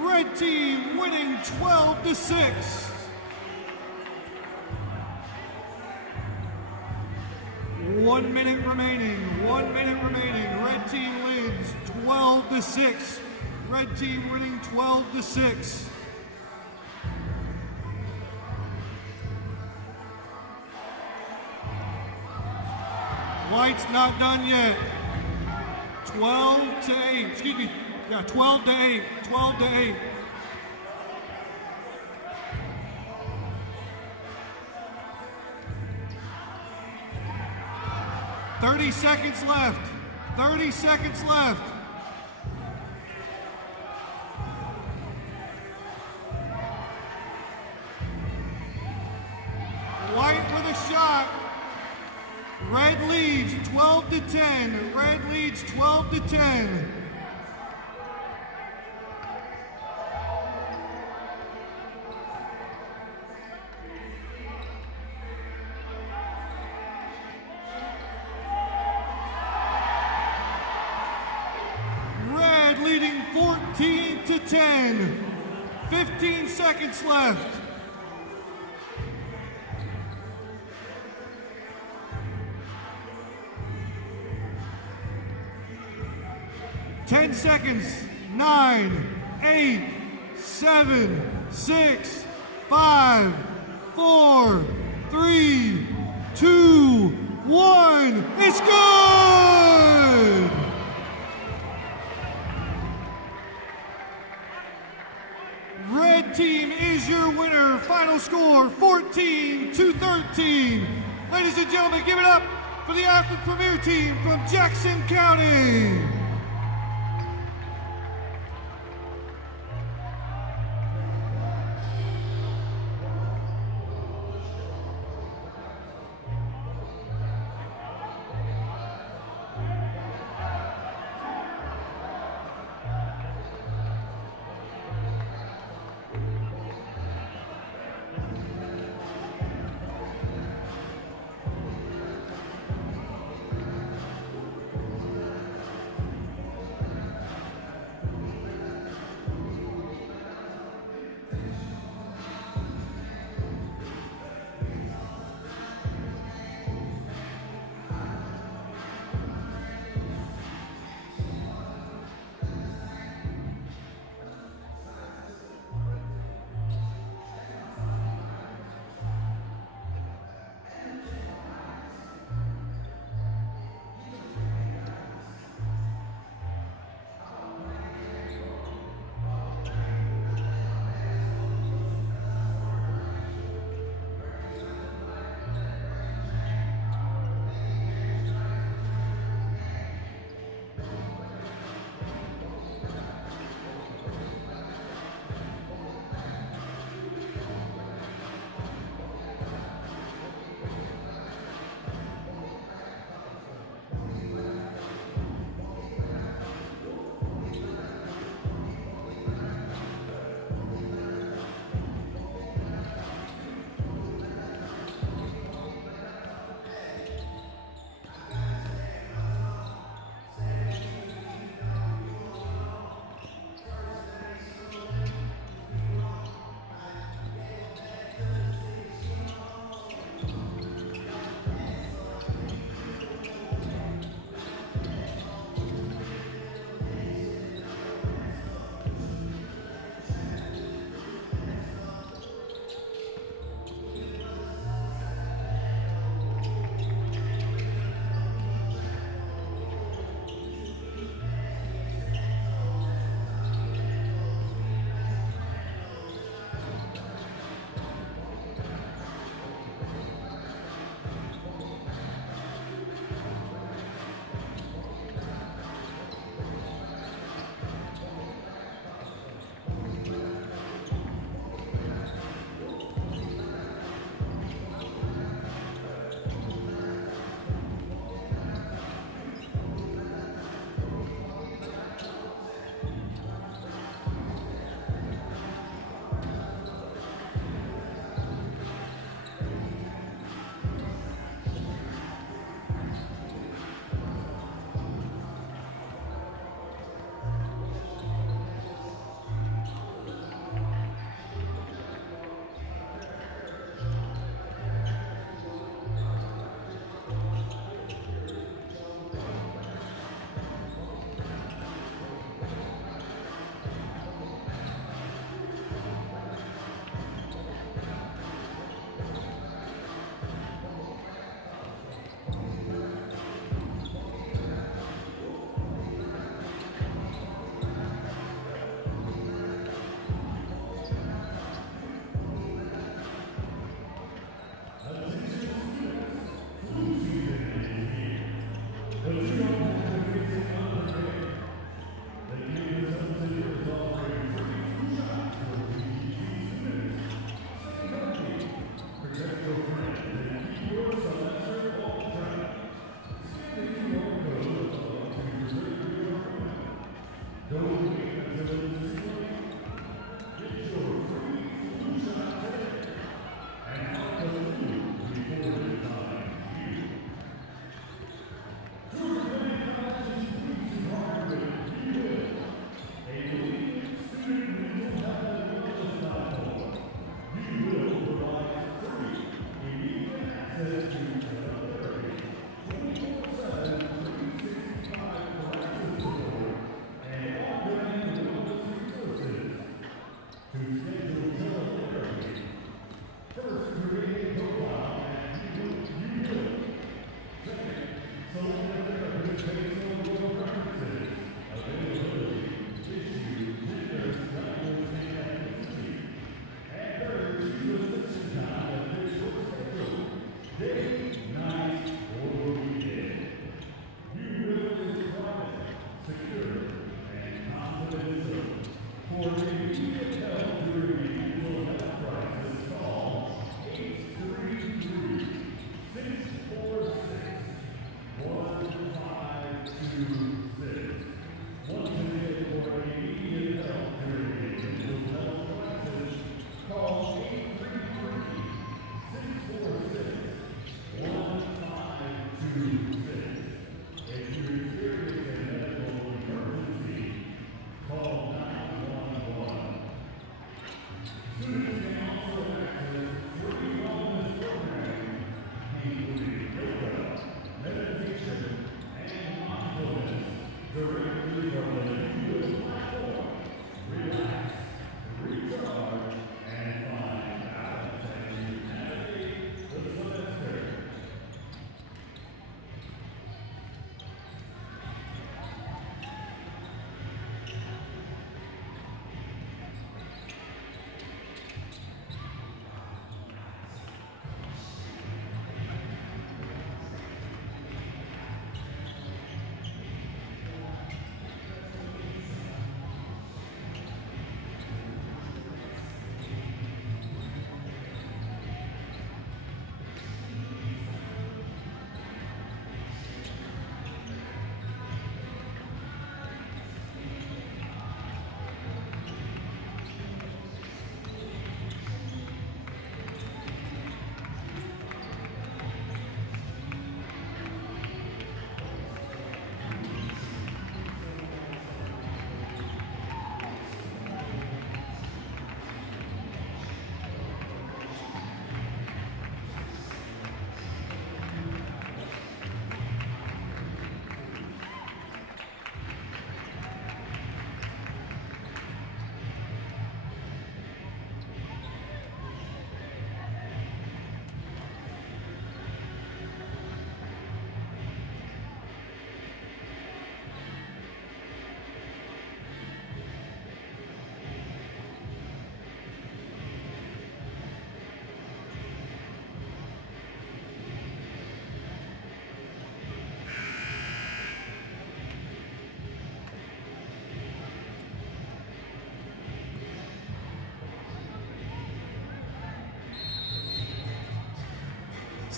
Red team winning 12-6. One minute remaining. Red team leads 12-6. Red team winning 12-6. White's not done yet. 12-8, excuse me, yeah, 12-8, 12-8. Thirty seconds left. 30 seconds left. White with a shot. Red leads 12-10. Red leads 12-10. Red leading 14-10. 15 seconds left. 10 seconds. 9, 8, 7, 6, 5, 4, 3, 2, 1. It's good! Red team is your winner. Final score 14-13. Ladies and gentlemen, give it up for the Athlete Premier team from Jackson County.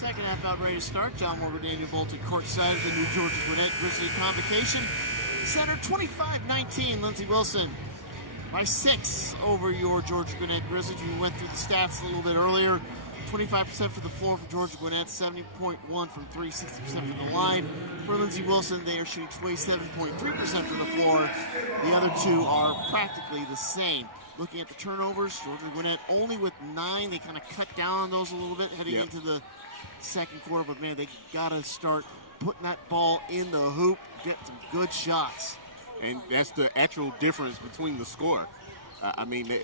Second half about ready to start. John Morgan, Daniel Bolton courtside at the New Georgia Gwinnett Grizzly Convocation Center. 25-19, Lindsey Wilson by 6 over your Georgia Gwinnett Grizzlies. We went through the stats a little bit earlier. 25% for the floor for Georgia Gwinnett, 70.1 from 3, 60% from the line. For Lindsey Wilson, they are shooting 27.3% from the floor. The other two are practically the same. Looking at the turnovers, Georgia Gwinnett only with 9. They kind of cut down on those a little bit heading into the second quarter, but man, they got to start putting that ball in the hoop, get some good shots. And that's the actual difference between the score. Another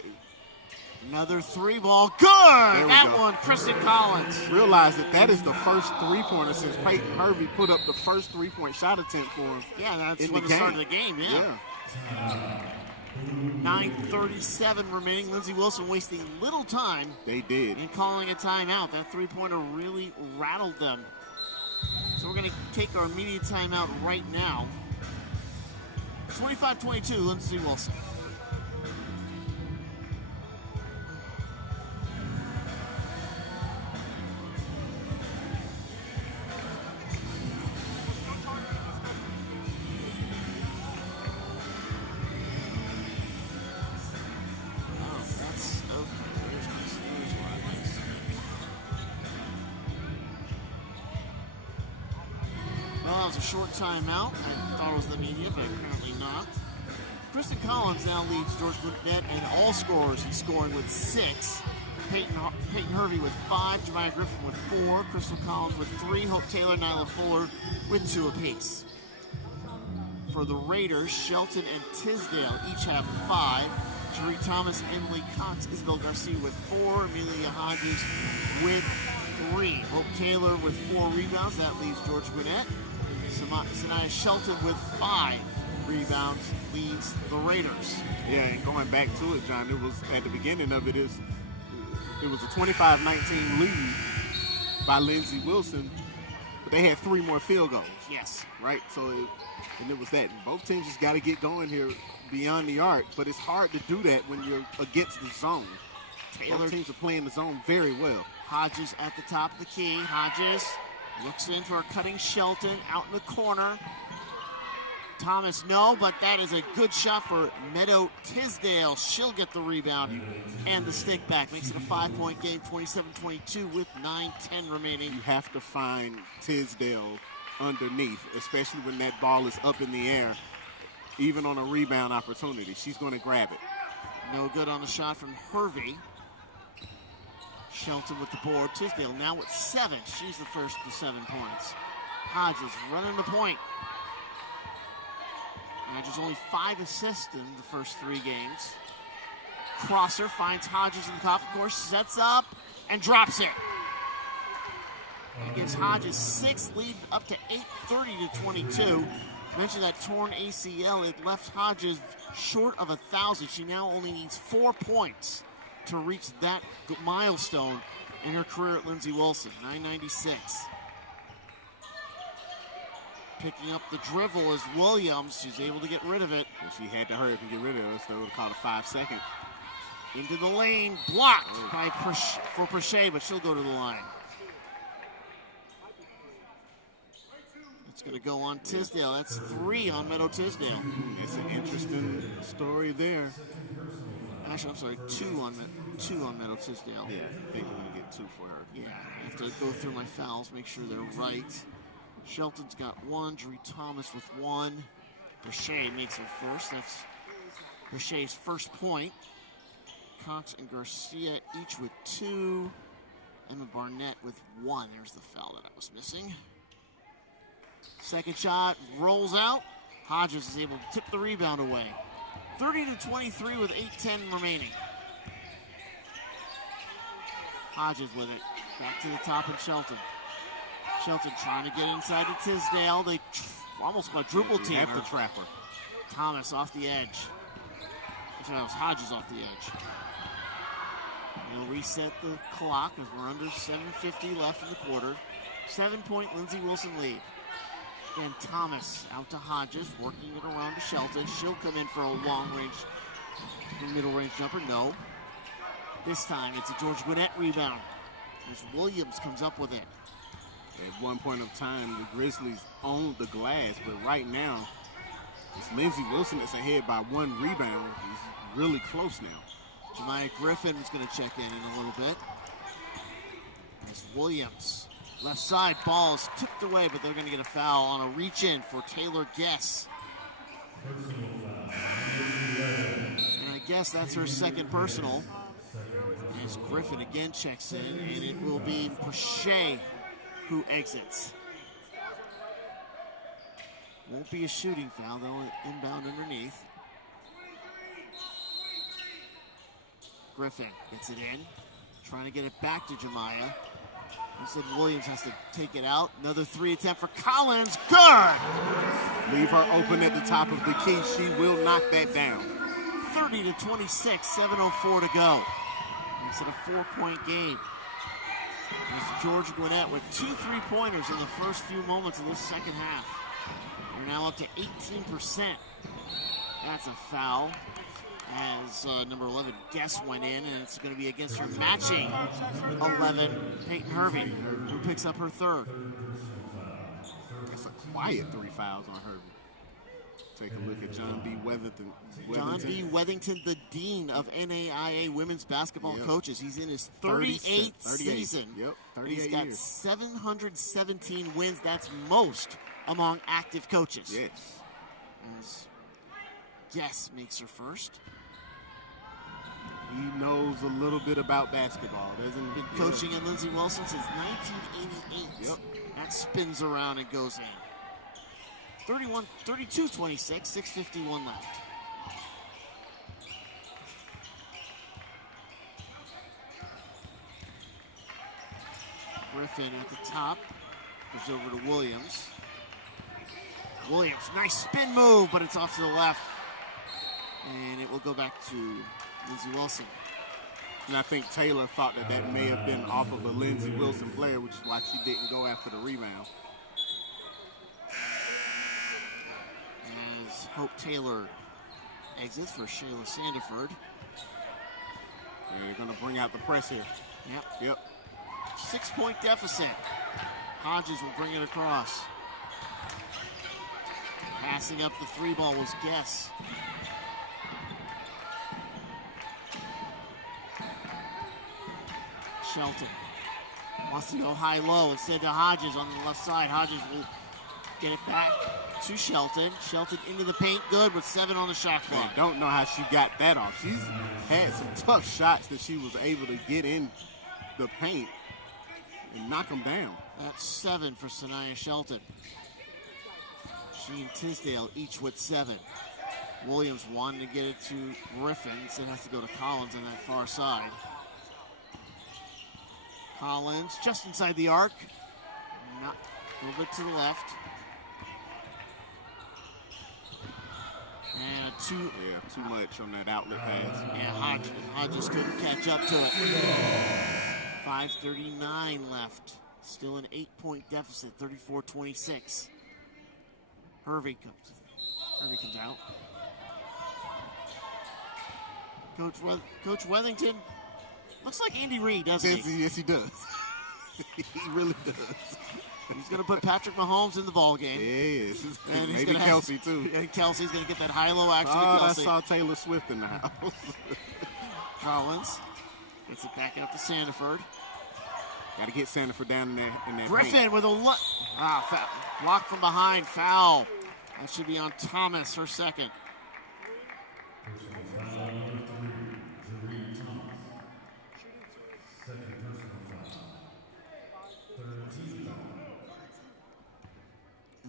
3-ball, good! That go. one, Kristen Collins. Realize that is the first three-pointer since Peyton Hervey put up the first three-point shot attempt for him. Yeah, that's in when the the start of the game, Yeah. 9:37 remaining. Lindsey Wilson wasting little time They did. in calling a timeout. That three-pointer really rattled them. So we're going to take our immediate timeout right now. 25-22, Lindsey Wilson. Well, that was a short timeout. I thought it was the media, but apparently not. Kristen Collins now leads Georgia Gwinnett in all scorers. He's scoring with 6. Peyton Hervey with 5. Jemiah Griffin with 4. Crystal Collins with 3. Hope Taylor, Nyla Fuller with 2 apiece. For the Raiders, Shelton and Tisdale each have 5. Cherie Thomas, Emily Cox, Isabel Garcia with 4. Amelia Hodges with 3. Hope Taylor with 4 rebounds. That leaves Georgia Gwinnett. Sanaya Shelton with 5 rebounds leads the Raiders. Yeah, and going back to it, John, it was at the beginning of it was a 25-19 lead by Lindsey Wilson, but they had 3 more field goals. Yes. Right? So it was that. And both teams just got to get going here beyond the arc, but it's hard to do that when you're against the zone. Both teams are playing the zone very well. Hodges at the top of the key. Hodges looks in for a cutting Shelton out in the corner. Thomas, no, but that is a good shot for Meadow Tisdale. She'll get the rebound and the stick back. Makes it a 5-point game, 27-22 with 9:10 remaining. You have to find Tisdale underneath, especially when that ball is up in the air, even on a rebound opportunity. She's going to grab it. No good on the shot from Hervey. Shelton with the board. Tisdale now with 7. She's the first to 7 points. Hodges running the point. Hodges only 5 assists in the first 3 games. Crosser finds Hodges in the top, of course, sets up and drops it. That gives Hodges 6, lead up to 8, 30-22. Mentioned that torn ACL, it left Hodges short of 1,000. She now only needs 4 points to reach that milestone in her career at Lindsey Wilson. 996. Picking up the dribble is Williams. She's able to get rid of it. And she had to hurry up and get rid of it, so it would have called a 5-second. Into the lane, blocked by for Prochet, but she'll go to the line. It's going to go on Tisdale. That's 3 on Meadow Tisdale. It's an interesting story there. Actually, I'm sorry, 2 on Meadow Tisdale. Yeah, I think we're going to get 2 for her. Yeah, I have to go through my fouls, make sure they're right. Shelton's got 1, Cherie Thomas with 1. Prochet makes her first. That's Prochet's first point. Cox and Garcia each with 2. Emma Barnett with 1. There's the foul that I was missing. Second shot rolls out. Hodges is able to tip the rebound away. 30-23 with 8:10 remaining. Hodges with it. Back to the top and Shelton. Shelton trying to get inside to Tisdale. They almost quadruple team her. Have to trap her. Thomas off the edge. Actually, that was Hodges off the edge. They'll reset the clock as we're under 7:50 left in the quarter. 7-point Lindsey Wilson lead. Again, Thomas out to Hodges, working it around to Shelton. She'll come in for a long-range, middle-range jumper. No. This time, it's a Georgia Gwinnett rebound. As Williams comes up with it. At one point of time, the Grizzlies owned the glass, but right now, it's Lindsey Wilson that's ahead by 1 rebound. He's really close now. Jemiah Griffin is going to check in a little bit. As Williams, left side, ball is tipped away, but they're going to get a foul on a reach-in for Taylor Guess. And I guess that's her second personal. As Griffin again checks in, and it will be Pache who exits. Won't be a shooting foul, though, inbound underneath. Griffin gets it in, trying to get it back to Jemiah. He said Williams has to take it out. Another 3 attempt for Collins. Good! Leave her open at the top of the key. She will knock that down. 30-26, 7:04 to go. Makes it a 4-point game. As Georgia Gwinnett with 2 3-pointers in the first few moments of this second half. They're now up to 18%. That's a foul. As number 11, Guess went in, and it's going to be against her matching 11, Peyton Hervey, who picks up her third. It's a quiet 3 fouls on Hervey. Take a look at John B. Weathington. John B. Weathington, the dean of NAIA women's basketball coaches. He's in his 38th season. Yep, 38 He's got years. 717 wins. That's most among active coaches. Yes. As Guess makes her first. He knows a little bit about basketball, doesn't he? Been coaching at Lindsey Wilson since 1988. Yep. That spins around and goes in. 32-26, 6:51 left. Griffin at the top. Goes over to Williams. Williams, nice spin move, but it's off to the left. And it will go back to Lindsey Wilson. And I think Taylor thought that that may have been off of a Lindsey Wilson player, which is why she didn't go after the rebound. As Hope Taylor exits for Shayla Sandiford. And they're going to bring out the press here. Yep. 6-point deficit. Hodges will bring it across. Passing up the 3 ball was Guess. Shelton wants to go high-low instead to Hodges on the left side. Hodges will get it back to Shelton. Shelton into the paint, good with 7 on the shot clock. I don't know how she got that off. She's had some tough shots that she was able to get in the paint and knock them down. That's 7 for Sanaya Shelton. She and Tisdale each with 7. Williams wanted to get it to Griffin, so it has to go to Collins on that far side. Collins just inside the arc. Not a little bit to the left. And a 2. Yeah, too much on that outlet pass. Yeah, Hodges couldn't catch up to it. 5:39 left. Still an 8-point deficit, 34-26. Hervey comes out. Coach Weathington looks like Andy Reid, doesn't he? Yes, he does. He really does. He's going to put Patrick Mahomes in the ball game. Yes. And he's maybe gonna Kelsey, too. And Kelsey's going to get that high-low action to I Kelsey. saw Taylor Swift in the house. Collins gets it back out to Sandiford. Got to get Sandiford down in that Griffin paint. with a block from behind, foul. That should be on Thomas, her second.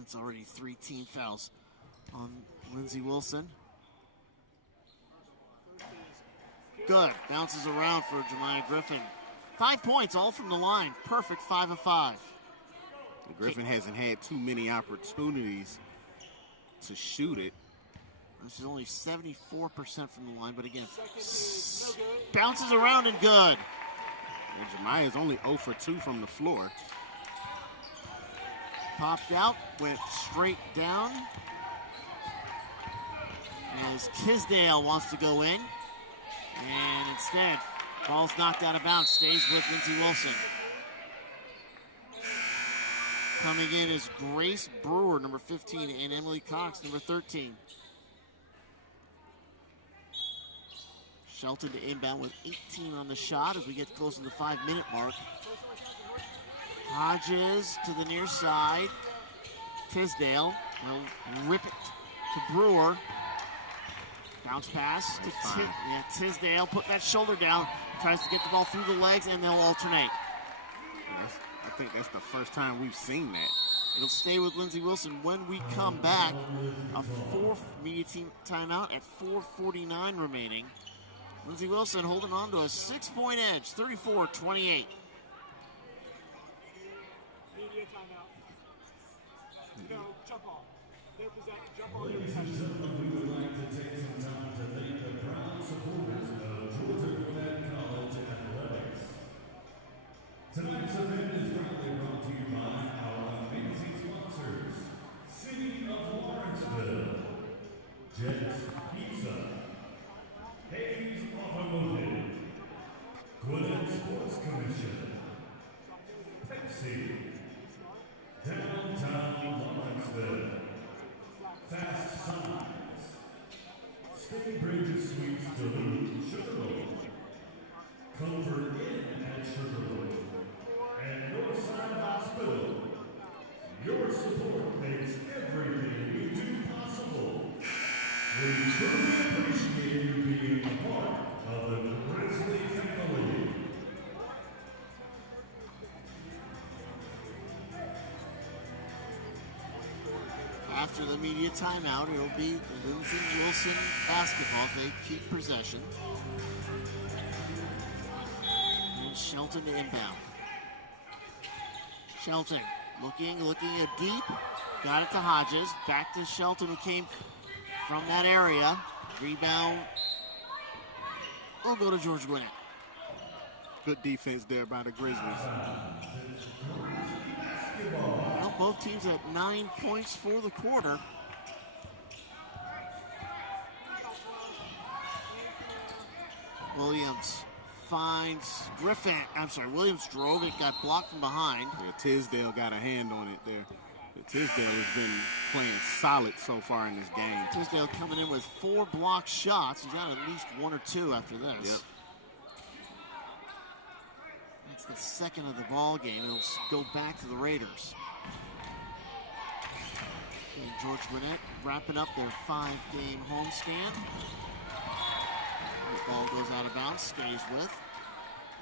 It's already 3 team fouls on Lindsey Wilson. Good. Bounces around for Jemiah Griffin. 5 points, all from the line. Perfect 5 of 5. Griffin hasn't had too many opportunities to shoot it. This is only 74% from the line, but again, bounces around and good. And Jemiah is only 0 for 2 from the floor. Popped out, went straight down. As Tisdale wants to go in. And instead, ball's knocked out of bounds, stays with Lindsey Wilson. Coming in is Grace Brewer, number 15, and Emily Cox, number 13. Shelton to inbound with 18 on the shot as we get close to the 5-minute mark. Hodges to the near side. Tisdale will rip it to Brewer. Bounce pass to Tisdale. Put that shoulder down. Tries to get the ball through the legs, and they'll alternate. I think that's the first time we've seen that. It'll stay with Lindsey Wilson when we come back. A fourth media team timeout at 4:49 remaining. Lindsey Wilson holding on to a 6-point edge, 34-28. Media timeout. No, jump ball. They're possessed. Jump ball. They're possession. We would like to take some time to thank the proud supporters of Georgia Gwinnett College Athletics. Tonight's event is proudly brought to you by our amazing sponsors, City of Lawrenceville, Jets Pizza, Hayes Automotive, Gwinnett Sports Commission, Pepsi, Downtown Lawrenceville, Fast Signs, State Bridges Suites Duluth, Sugarloaf, Comfort Inn at Sugarloaf, and Northside Hospital. Your support makes everything we do possible. We truly appreciate you being a part of the Grizzly family. After the media timeout, it'll be Lindsey Wilson basketball. They keep possession. And Shelton to inbound. Shelton looking at deep. Got it to Hodges. Back to Shelton, who came from that area. Rebound. We'll go to George Gwinnett. Good defense there by the Grizzlies. Well, both teams at 9 points for the quarter. Williams finds Griffin. I'm sorry, Williams drove it, got blocked from behind. Yeah, Tisdale got a hand on it there. Tisdale has been playing solid so far in this game. Tisdale coming in with 4 blocked shots. He's got at least 1 or 2 after this. Yep. That's the second of the ball game. It'll go back to the Raiders. And George Gwinnett wrapping up their 5-game homestand. The ball goes out of bounds, stays with.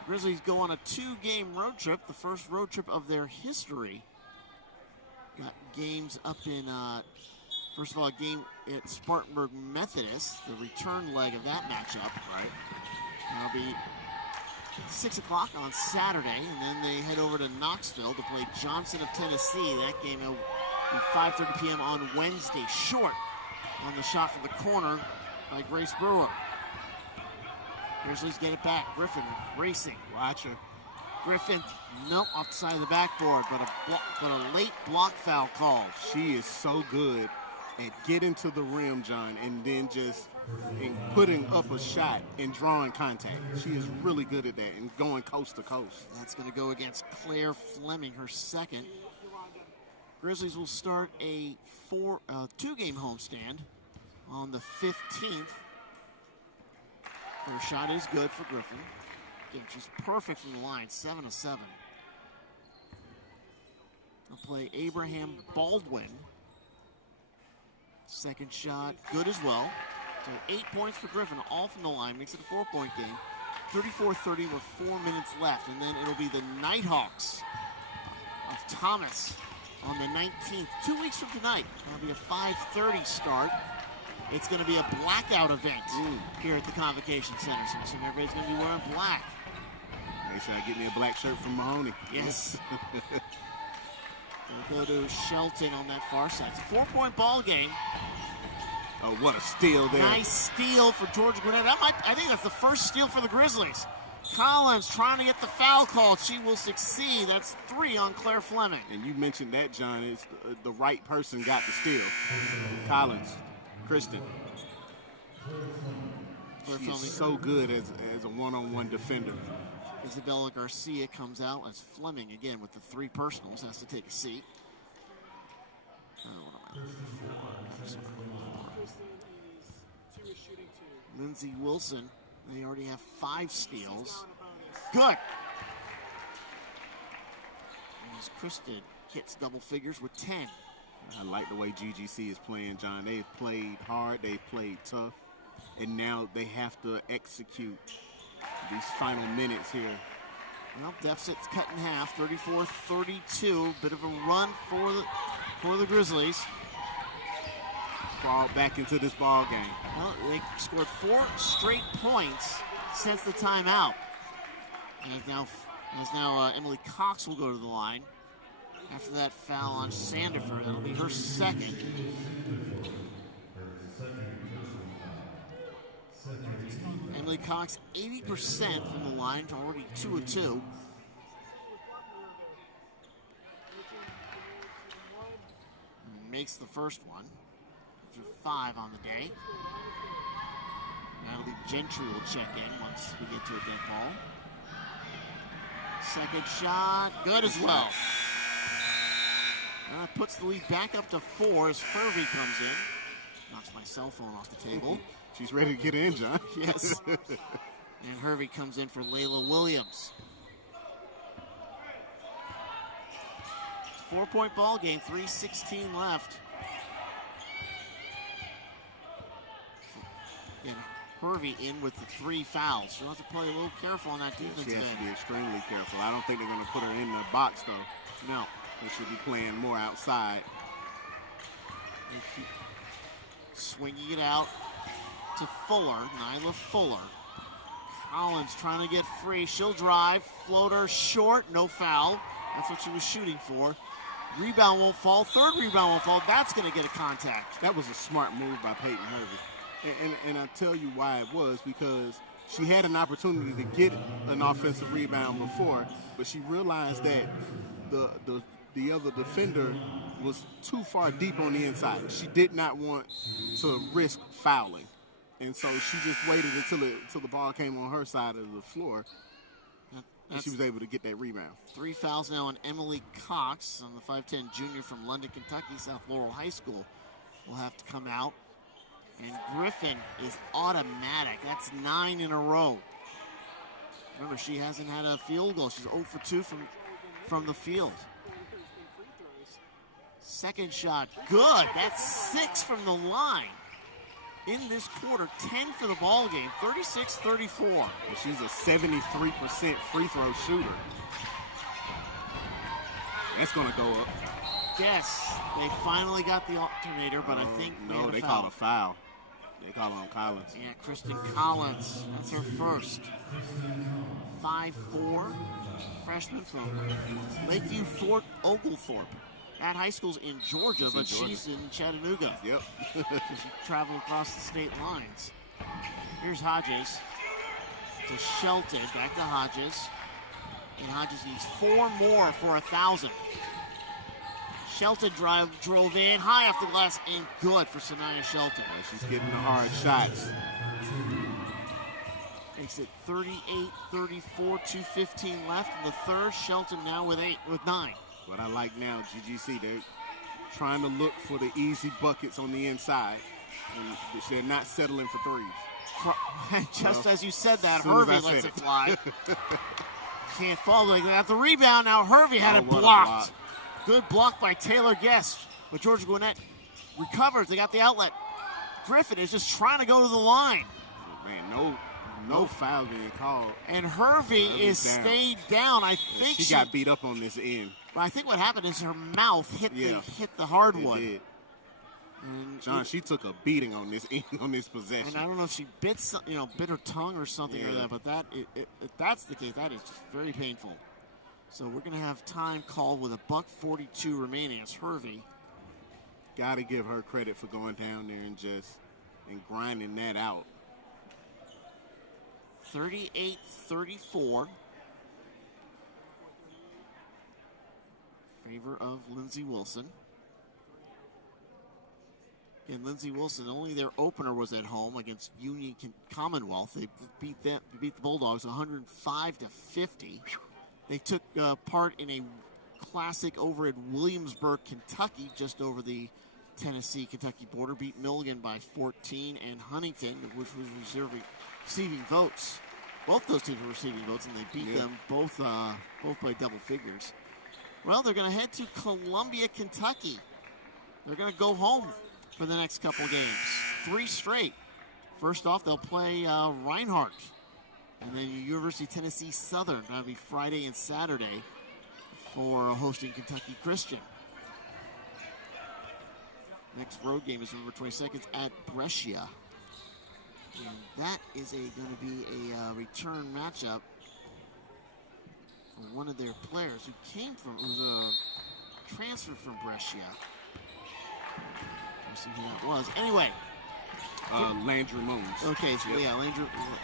Grizzlies go on a 2-game road trip, the first road trip of their history. Got games up in, first of all, a game at Spartanburg Methodist, the return leg of that matchup. Right. That'll be 6 o'clock on Saturday, and then they head over to Knoxville to play Johnson of Tennessee. That game will be 5:30 p.m. on Wednesday. Short on the shot from the corner by Grace Brewer. Grizzlies get it back. Griffin racing. Watch her. Griffin, nope, off the side of the backboard, but a late block foul called. She is so good at getting to the rim, John, and then just putting up a shot and drawing contact. She is really good at that and going coast to coast. That's going to go against Claire Fleming, her second. Grizzlies will start a 2-game homestand on the 15th. Her shot is good for Griffin. Again, she's perfect from the line, 7 of 7. They'll play Abraham Baldwin. Second shot, good as well. So 8 points for Griffin, all from the line, makes it a 4-point game. 34-30 with 4 minutes left, and then it'll be the Nighthawks of Thomas on the 19th. 2 weeks from tonight, that'll be a 5:30 start. It's going to be a blackout event here at the Convocation Center. So everybody's going to be wearing black. Make sure I get me a black shirt from Mahoney. Yes. We'll go to Shelton on that far side. It's a 4-point ball game. Oh, what a steal there. Nice steal for George Gwinnett. I think that's the first steal for the Grizzlies. Collins trying to get the foul called. She will succeed. That's 3 on Claire Fleming. And you mentioned that, John. It's the right person got the steal. Collins. Kristen. She's so good as a one-on-one defender. Isabella Garcia comes out as Fleming again with the 3 personals, has to take a seat. Lindsey Wilson, they already have 5 steals. Good. As Kristen hits double figures with 10. I like the way GGC is playing, John. They've played hard, they've played tough, and now they have to execute these final minutes here. Well, deficit's cut in half, 34-32. Bit of a run for the Grizzlies. Fall back into this ball game. Well, they scored 4 straight points since the timeout. As now Emily Cox will go to the line. After that foul on Sandiford, that'll be her second. Emily Cox, 80% from the line, already 2 of 2. Makes the first one. After 5 on the day. That'll be Gentry will check in once we get to a dead ball. Second shot, good as well. And that puts the lead back up to 4 as Hervey comes in. Knocks my cell phone off the table. She's ready to get in, John. Yes. And Hervey comes in for Layla Williams. 4-point ball game, 3:16 left. And Hervey in with the 3 fouls. She'll have to play a little careful on that defense. She has to be extremely careful. I don't think they're going to put her in the box, though. No. They should be playing more outside. They keep swinging it out to Fuller, Nyla Fuller. Collins trying to get free. She'll drive. Floater short. No foul. That's what she was shooting for. Rebound won't fall. Third rebound won't fall. That's going to get a contact. That was a smart move by Peyton Hervey. And I'll tell you why it was, because she had an opportunity to get an offensive rebound before, but she realized that the other defender was too far deep on the inside. She did not want to risk fouling. And so she just waited until the ball came on her side of the floor, and she was able to get that rebound. 3 fouls now on Emily Cox, on the 5'10 junior from London, Kentucky. South Laurel High School will have to come out. And Griffin is automatic. That's 9 in a row. Remember, she hasn't had a field goal. She's 0 for 2 from the field. Second shot, good. That's 6 from the line. In this quarter, 10 for the ball game, 36-34. She's a 73% free throw shooter. That's going to go up. Yes, they finally got the alternator, but I think they called a foul. They called on Collins. Yeah, Kristen Collins. That's her first. 5'4", freshman from Lakeview Fort Oglethorpe. That high school's in Georgia, but she's in Chattanooga. Yep. She traveled across the state lines. Here's Hodges to Shelton. Back to Hodges. And Hodges needs 4 more for 1,000. Shelton drove in, high off the glass, and good for Sanaya Shelton. Yeah, she's getting the hard shots. Makes it 38-34, 2:15 left in the third. Shelton now with 9. What I like now, GGC, they're trying to look for the easy buckets on the inside, and they're not settling for threes. Just as you said that, Hervey lets it fly. Can't fall. They got the rebound. Now Hervey had it blocked. Good block by Taylor Guest. But Georgia Gwinnett recovers. They got the outlet. Griffin is just trying to go to the line. Oh, man, no foul being called. And Hervey is stayed down. I think she got beat up on this end. But I think what happened is her mouth hit the hardwood. It did. And she took a beating on this possession. And I don't know if she bit her tongue or something or that. But if that's the case, that is just very painful. So we're going to have time called with $1:42 remaining as Hervey. Got to give her credit for going down there and grinding that out. 38-34. Favor of Lindsey Wilson. And Lindsey Wilson, only their opener was at home against Union Commonwealth. They beat the Bulldogs 105-50. They took part in a classic over at Williamsburg, Kentucky, just over the Tennessee-Kentucky border, beat Milligan by 14, and Huntington, which was receiving votes. Both those teams were receiving votes, and they beat them both by double figures. Well, they're going to head to Columbia, Kentucky. They're going to go home for the next couple games, 3 straight. First off, they'll play Reinhardt, and then University of Tennessee Southern. That'll be Friday and Saturday for hosting Kentucky Christian. Next road game is November 22nd at Brescia. And that is going to be a return matchup for one of their players who was a transfer from Brescia. Let's see who that was. Anyway. Landry Moons. Okay, so yeah,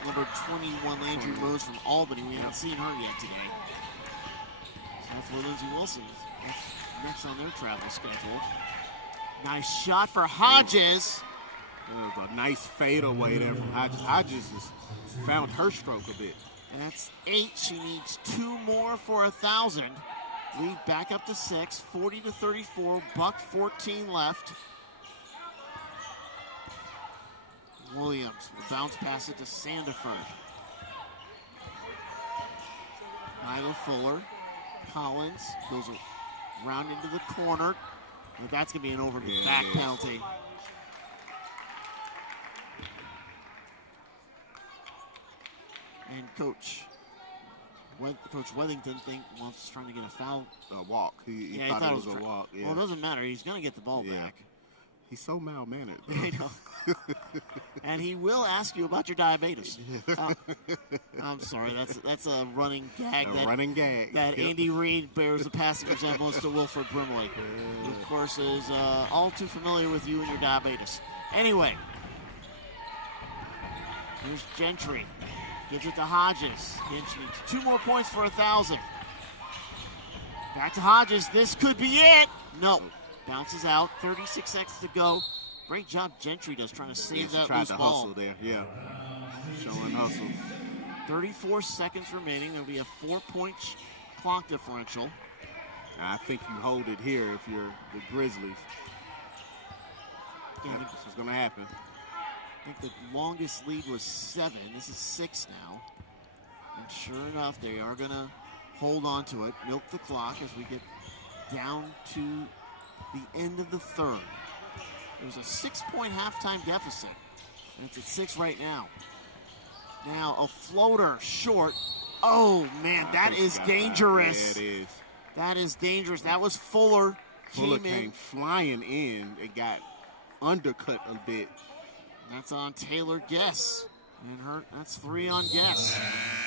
number 21, Landry Moons from Albany. We haven't seen her yet today. So that's where Lindsey Wilson is next on their travel schedule. Nice shot for Hodges. It was a nice fadeaway there from Hodges. Hodges just found her stroke a bit. That's 8. She needs 2 more for 1,000. Lead back up to 6, 40-34. Buck 14 left. Williams will bounce pass it to Sandiford. Nyla Fuller. Collins goes around into the corner. But that's going to be an over the back penalty. And Coach Wethington was trying to get a foul. A walk. He thought it was a walk. Yeah. Well, it doesn't matter. He's going to get the ball back. He's so mild-mannered. I know. And he will ask you about your diabetes. I'm sorry, that's a running gag. Running gag. That Andy Reid bears a passing resemblance to Wilford Brimley, who, of course, is all too familiar with you and your diabetes. Anyway, here's Gentry. Gives it to Hodges. Gentry needs 2 more points for 1,000. Back to Hodges. This could be it. No. Bounces out. 36 seconds to go. Great job Gentry does trying to save that loose ball. Hustle there. Yeah. Showing hustle. 34 seconds remaining. There'll be a 4-point clock differential. I think you hold it here if you're the Grizzlies. Yeah, this is going to happen. I think the longest lead was 7. This is 6 now. And sure enough, they are going to hold on to it, milk the clock as we get down to the end of the third. There's a 6-point halftime deficit, and it's at 6 right now. Now a floater short. Oh man, that is dangerous. Yeah, it is. That is dangerous. That was Fuller. Fuller came flying in. It got undercut a bit. That's on Taylor Guess. And that's 3 on Guess.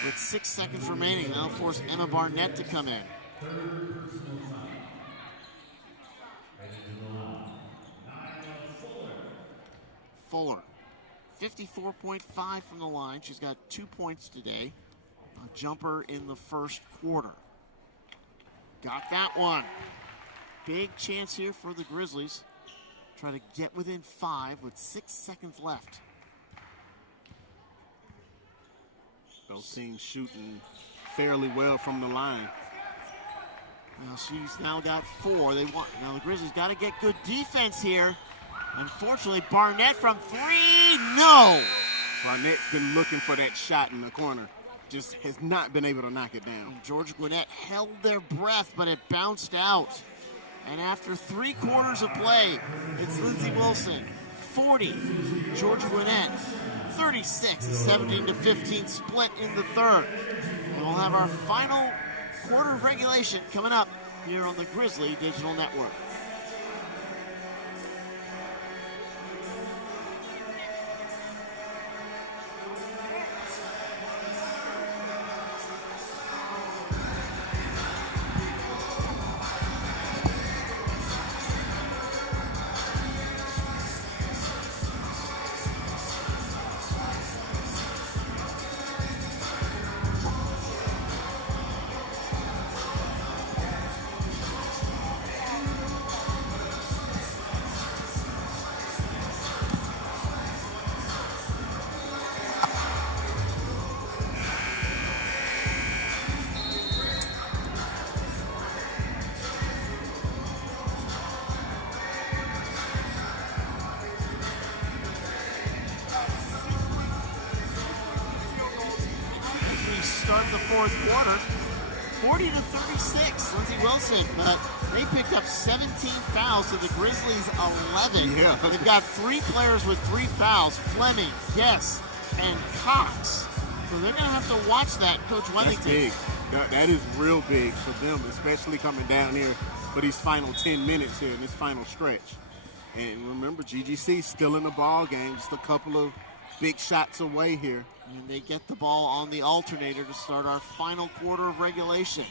With 6 seconds remaining, that'll force Emma Barnett to come in. Fuller, 54.5 from the line. She's got 2 points today. A jumper in the first quarter. Got that one. Big chance here for the Grizzlies. Try to get within 5 with 6 seconds left. Those teams shooting fairly well from the line. Now she's now got 4. Now the Grizzlies got to get good defense here. Unfortunately, Barnett from 3, no! Barnett's been looking for that shot in the corner. Just has not been able to knock it down. And Georgia Gwinnett held their breath, but it bounced out. And after 3 quarters of play, it's Lindsey Wilson, 40. Georgia Gwinnett, 36, 17-15 split in the third. And we'll have our final quarter of regulation coming up here on the Grizzly Digital Network. start the fourth quarter. 40-36, Lindsey Wilson, but they picked up 17 fouls to the Grizzlies' 11. Yeah. They've got 3 players with 3 fouls, Fleming, Guess, and Cox. So they're going to have to watch that, Coach Wellington. That's big. That is real big for them, especially coming down here for these final 10 minutes here in this final stretch. And remember, GGC still in the ball game, just a couple of big shots away here. And they get the ball on the alternator to start our final quarter of regulation.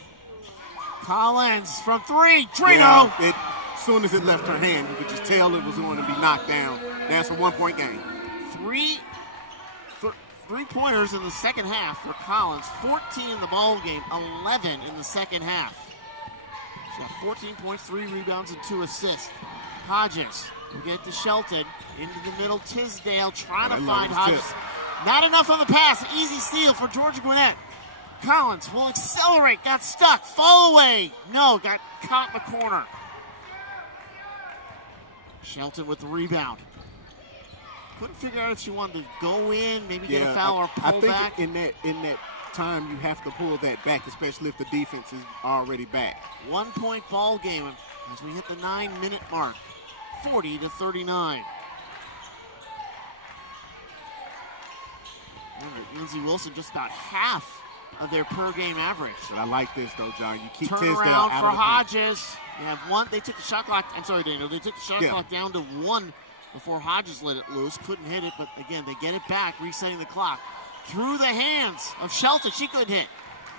Collins from 3, Trino! Yeah, as soon as it left her hand, you could just tell it was going to be knocked down. That's a 1-point game. 3-pointers in the second half for Collins. 14 in the ball game, 11 in the second half. She's got 14 points, 3 rebounds, and 2 assists. Hodges will get to Shelton into the middle. Tisdale trying to find Hodges. Not enough on the pass. Easy steal for Georgia Gwinnett. Collins will accelerate. Got stuck. Fall away. No, got caught in the corner. Shelton with the rebound. Couldn't figure out if she wanted to go in, maybe get a foul or pull back. I think in that time you have to pull that back, especially if the defense is already back. 1-point ball game as we hit the 9-minute mark. 40-39. Lindsey Wilson just about half of their per game average. But I like this though, John. You keep Turn Tisdale around out for of the Hodges. You have 1. They took the shot clock. I'm sorry, Daniel. They took the shot clock down to 1 before Hodges let it loose. Couldn't hit it, but again, they get it back, resetting the clock. Through the hands of Shelton. She couldn't hit.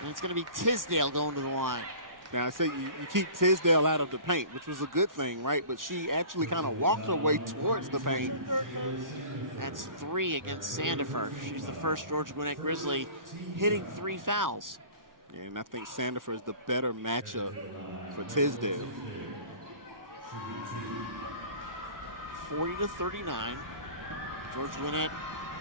And it's going to be Tisdale going to the line. Now, I say you keep Tisdale out of the paint, which was a good thing, right? But she actually kind of walked her way towards the paint. That's 3 against Sandefur. She's the first Georgia Gwinnett Grizzly hitting 3 fouls. And I think Sandefur is the better matchup for Tisdale. 40-39. Georgia Gwinnett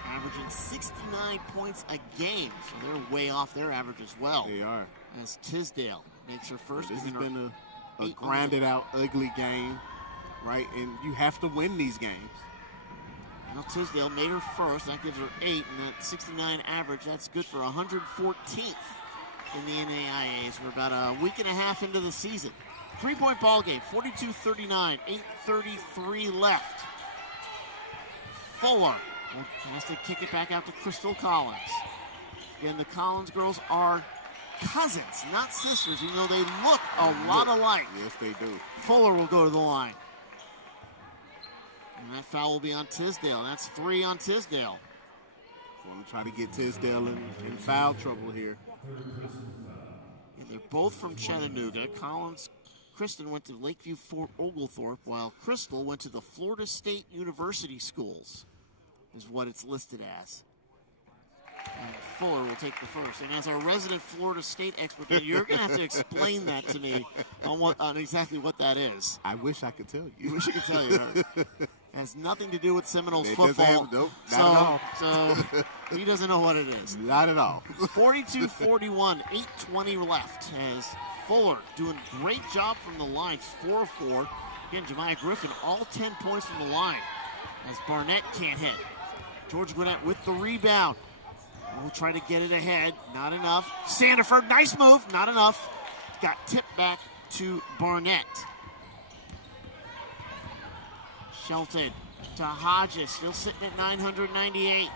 averaging 69 points a game. So they're way off their average as well. They are. As Tisdale makes her first. This has been a grinded out, ugly game, right? And you have to win these games. Well, Tisdale made her first. That gives her 8, and that 69 average, that's good for 114th in the NAIAs. We're about a week and a half into the season. 3-point ball game, 42-39, 8:33 left. Fuller has to kick it back out to Crystal Collins. Again, the Collins girls are cousins, not sisters, even though they look a lot alike. Yes, they do. Fuller will go to the line. And that foul will be on Tisdale. That's 3 on Tisdale. Want to try to get Tisdale in foul trouble here. And they're both from Chattanooga. Kristen went to Lakeview Fort Oglethorpe, while Crystal went to the Florida State University schools, is what it's listed as. And Fuller will take the first. And as our resident Florida State expert, you're going to have to explain that to me on exactly what that is. I wish I could tell you. You wish I could tell you. It has nothing to do with Seminoles It football. Nope, not at all. So he doesn't know what it is. Not at all. 42-41, 8:20 left as Fuller doing a great job from the line. 4 of 4. Again, Jemiah Griffin, all 10 points from the line as Barnett can't hit. Georgia Gwinnett with the rebound. We'll try to get it ahead. Not enough. Sandefur, nice move. Not enough. Got tipped back to Barnett. Shelton to Hodges. Still sitting at 998.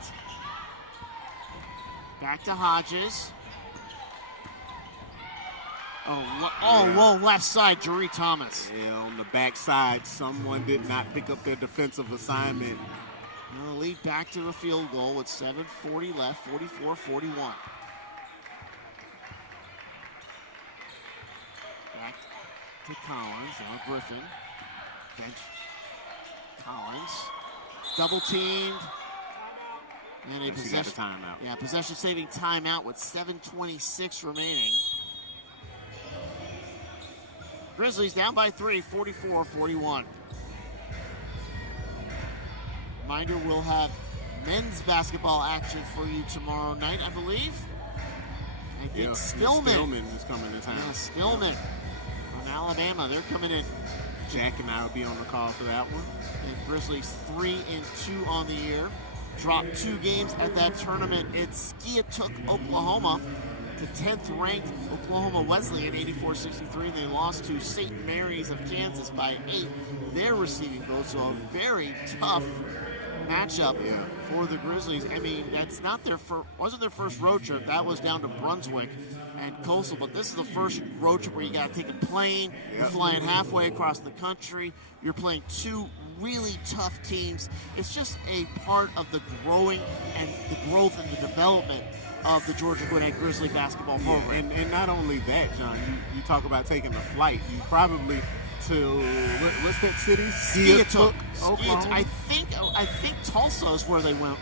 Back to Hodges. Whoa, left side, Drury Thomas. Yeah, on the backside, someone did not pick up their defensive assignment. And the lead back to a field goal with 7:40 left, 44-41. Back to Collins, now Griffin. Bench Collins. Double teamed. And a possession timeout. Yeah, possession saving timeout with 7:26 remaining. Grizzlies down by 3, 44-41. Reminder, we'll have men's basketball action for you tomorrow night, I believe. I think Stillman is coming to town. Yeah, Stillman from Alabama. They're coming in. Jack and I will be on the call for that one. And Grizzlies 3-2 on the year. Dropped 2 games at that tournament. It's Skiatook, Oklahoma. to 10th ranked Oklahoma Wesleyan 84-63. They lost to St. Mary's of Kansas by 8. They're receiving votes, so a very tough matchup for the Grizzlies. I mean, that's not wasn't their first road trip. That was down to Brunswick and Coastal, but this is the first road trip where you got to take a plane. You're flying halfway across the country. You're playing two really tough teams. It's just a part of the growth and the development of the Georgia Gwinnett Grizzly basketball program. And not only that, John, you talk about taking a flight. You probably to what's that city? Skiatook, Oklahoma. I think Tulsa is where they went.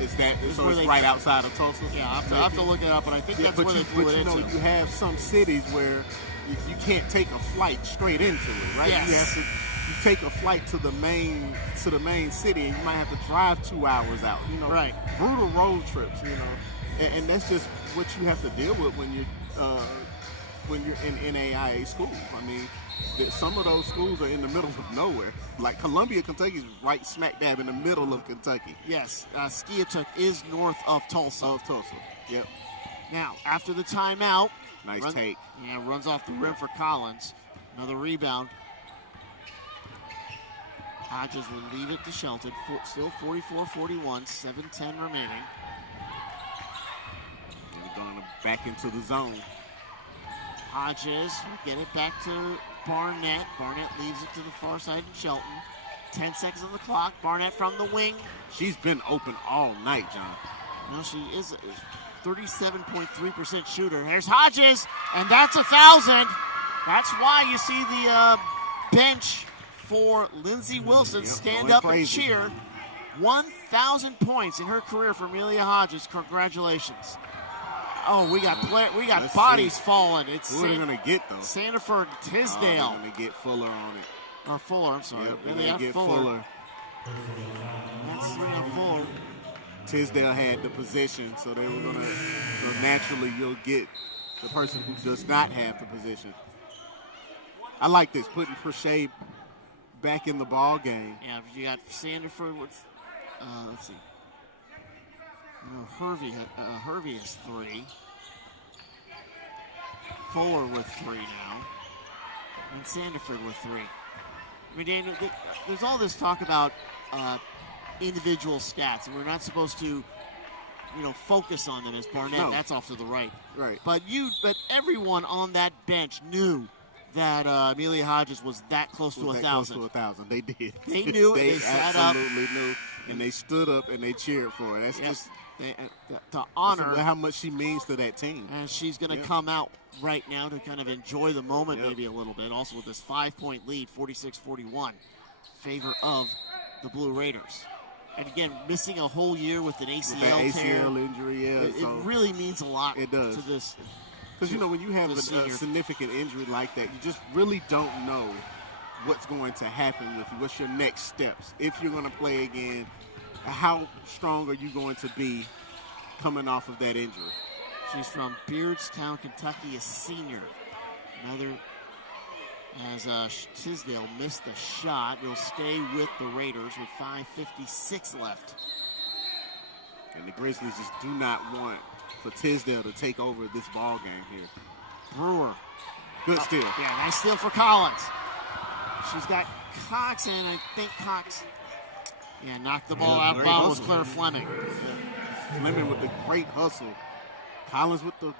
Is that so? where It's they right flew. outside of Tulsa. Yeah, I have to look it up, but I think that's where they flew it into. You have some cities where you can't take a flight straight into it, right? Yes. You take a flight to the main city, and you might have to drive 2 hours out. Right. Brutal road trips. And that's just what you have to deal with when you're in NAIA schools. I mean, some of those schools are in the middle of nowhere. Like Columbia, Kentucky is right smack dab in the middle of Kentucky. Yes, Skiatook is north of Tulsa. Yep. Now, after the timeout, Nice take. Yeah, runs off the rim for Collins. Another rebound. Hodges will leave it to Shelton. Still 44-41, 7:10 remaining. And we're going back into the zone. Hodges will get it back to Barnett. Barnett leaves it to the far side in Shelton. 10 seconds on the clock. Barnett from the wing. She's been open all night, John. No, she is a 37.3% shooter. There's Hodges, and that's 1,000. That's why you see the bench for Lindsey Wilson stand up and cheer. 1,000 points in her career for Amelia Hodges. Congratulations. Oh, we got Let's bodies see. falling. It's Who are they going to get, though? Sandiford, Tisdale. They're going to get Fuller on it. Or Fuller, I'm sorry. Yep, Then they they got get Fuller. Fuller. That's 3 on Fuller. Tisdale had the possession, so they were going to. So naturally, you'll get the person who does not have the position. I like this, putting Prochet back in the ball game. Yeah, you got Sandiford with, let's see. Hervey has 3. Fuller with 3 now. And Sandiford with 3. I mean, Daniel, there's all this talk about individual stats, and we're not supposed to, focus on them as Barnett. No. That's off to the right. Right. But everyone on that bench knew that Amelia Hodges was that close to 1,000. They did. They knew it. They They sat up. absolutely knew, and they stood up and they cheered for her. That's just To honor, how much she means to that team. and she's going to come out right now to kind of enjoy the moment maybe a little bit. Also with this 5-point lead, 46-41, favor of the Blue Raiders. And again, missing a whole year with an ACL With that tear. ACL injury, It really means a lot It does. to this. Because, when you have the a senior. significant injury like that, you just really don't know what's going to happen with you. What's your next steps? If you're going to play again, how strong are you going to be coming off of that injury? She's from Beardstown, Kentucky, a senior. Another, as Tisdale missed the shot, will stay with the Raiders with 5:56 left. And the Grizzlies just do not want for Tisdale to take over this ball game here. Brewer. Good steal. Yeah, nice steal for Collins. She's got Cox, and I think Cox, knocked the ball out. Great Ball was hustle. Claire Fleming. Fleming with the great hustle. Collins with the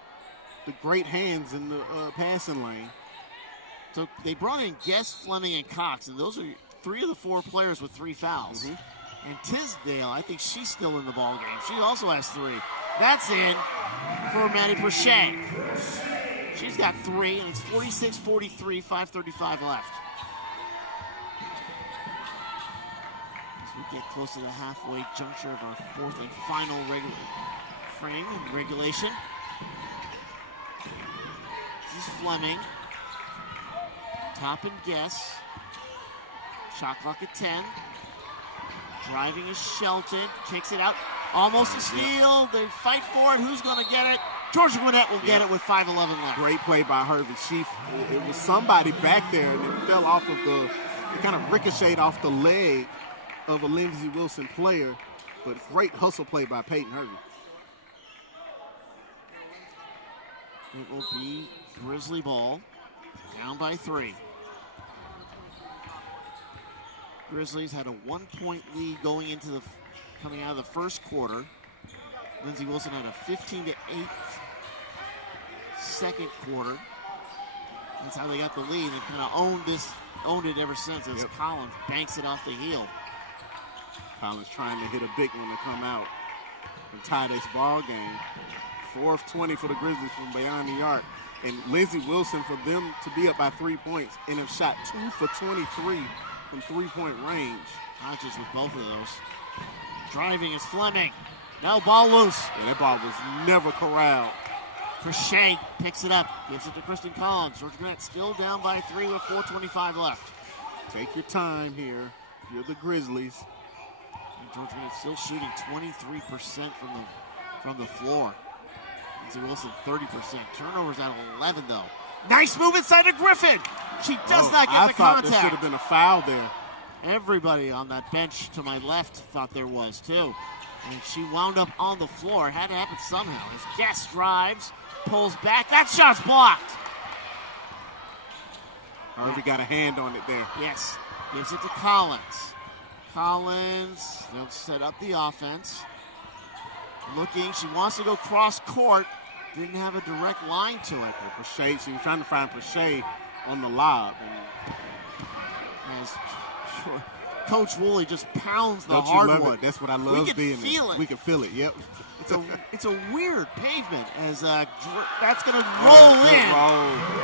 great hands in the passing lane. So they brought in Guest, Fleming, and Cox, and those are 3 of the 4 players with 3 fouls. And Tisdale, I think she's still in the ball game. She also has 3. That's in for Maddie Prochet. She's got 3, and it's 46-43, 5:35 left. As we get close to the halfway juncture of our 4th and final frame in regulation. This is Fleming. Top and Guess. Shot clock at 10. Driving is Shelton. Kicks it out. Almost a steal. They fight for it. Who's going to get it? Georgia Gwinnett will get it with 5:11 left. Great play by Hervey. It was somebody back there, and it fell off of it kind of ricocheted off the leg of a Lindsey Wilson player, but great hustle play by Peyton Hervey. It will be Grizzly ball, down by 3. Grizzlies had a 1-point lead coming out of the first quarter. Lindsey Wilson had a 15-8 second quarter. That's how they got the lead. They've kind of owned it ever since as Collins banks it off the heel. Collins trying to hit a big one to come out and tie this ball game. 4 of 20 for the Grizzlies from beyond the arc. And Lindsey Wilson, for them to be up by 3 points and have shot 2 for 23 from 3-point range. Hodges with both of those. Driving is Fleming. No, ball loose. Yeah, that ball was never corralled. Crochet picks it up, gives it to Kristen Collins. Georgia Gwinnett still down by 3 with 4:25 left. Take your time here. You're the Grizzlies. And Georgia Gwinnett still shooting 23% from the floor. Lindsey Wilson 30%. Turnovers at 11 though. Nice move inside of Griffin. She does not get the contact. I thought there should have been a foul there. Everybody on that bench to my left thought there was too. And she wound up on the floor. It had to happen somehow. As Guest drives, pulls back. That shot's blocked. Harvey got a hand on it there. Yes. Gives it to Collins. Collins, they'll set up the offense. Looking, she wants to go cross court. Didn't have a direct line to it. Prochet, she was trying to find Prochet on the lob. As Coach Woolley just pounds the Don't you hardwood. love it? That's what I love being We can feel it. We can feel it, yep. It's a weird pavement as that's going to roll in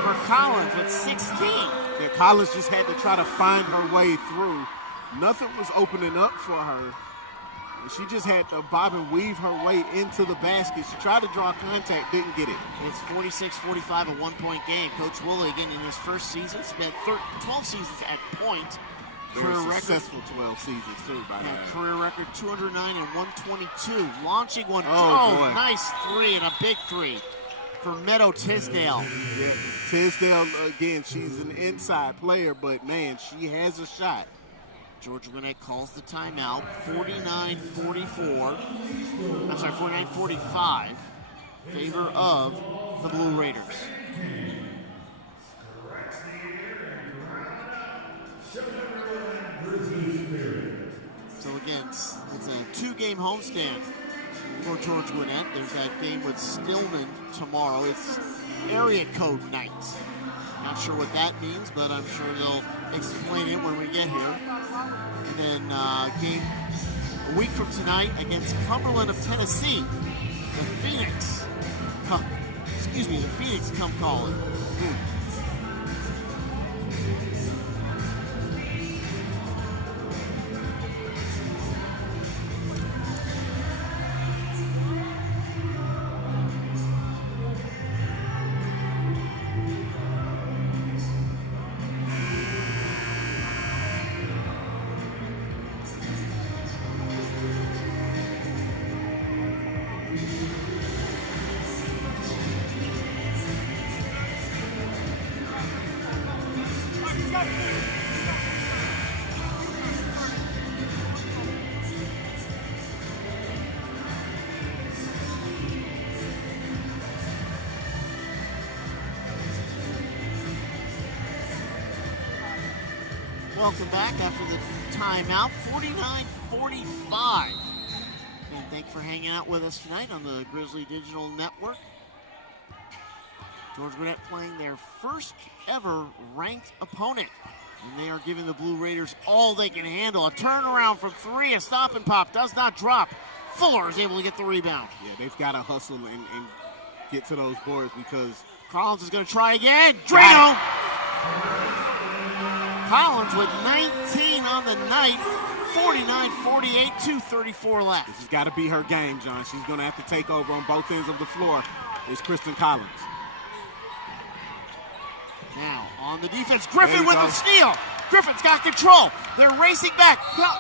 for Collins with 16. Yeah, Collins just had to try to find her way through. Nothing was opening up for her. And she just had to bob and weave her way into the basket. She tried to draw contact, didn't get it. It's 46-45, a 1-point game. Coach Woolley, again, in his first season, spent 12 seasons at point. Very successful 12 seasons, too, by the way. Career record 209 and 122. Launching one. Oh, nice 3 and a big 3 for Meadow Tisdale. Yeah, Tisdale, again, she's an inside player, but, man, she has a shot. Georgia Gwinnett calls the timeout. 49-44. I'm sorry, 49-45. Favor of the Blue Raiders. So again, it's a 2-game homestand for Georgia Gwinnett. There's that game with Stillman tomorrow. It's area code night. Not sure what that means, but I'm sure they'll explain it when we get here. And then game a week from tonight against Cumberland of Tennessee. The Phoenix come calling. Welcome back after the timeout, 49-45. And thanks for hanging out with us tonight on the Grizzly Digital Network. Georgia Gwinnett playing their first ever ranked opponent. And they are giving the Blue Raiders all they can handle. A turnaround from 3, a stop and pop, does not drop. Fuller is able to get the rebound. Yeah, they've got to hustle and get to those boards because Collins is going to try again. Drano! Collins with 19 on the night, 49-48, 2:34 left. This has got to be her game, John. She's going to have to take over on both ends of the floor. It's Kristen Collins. Now, on the defense, Griffin with the steal. Griffin's got control. They're racing back.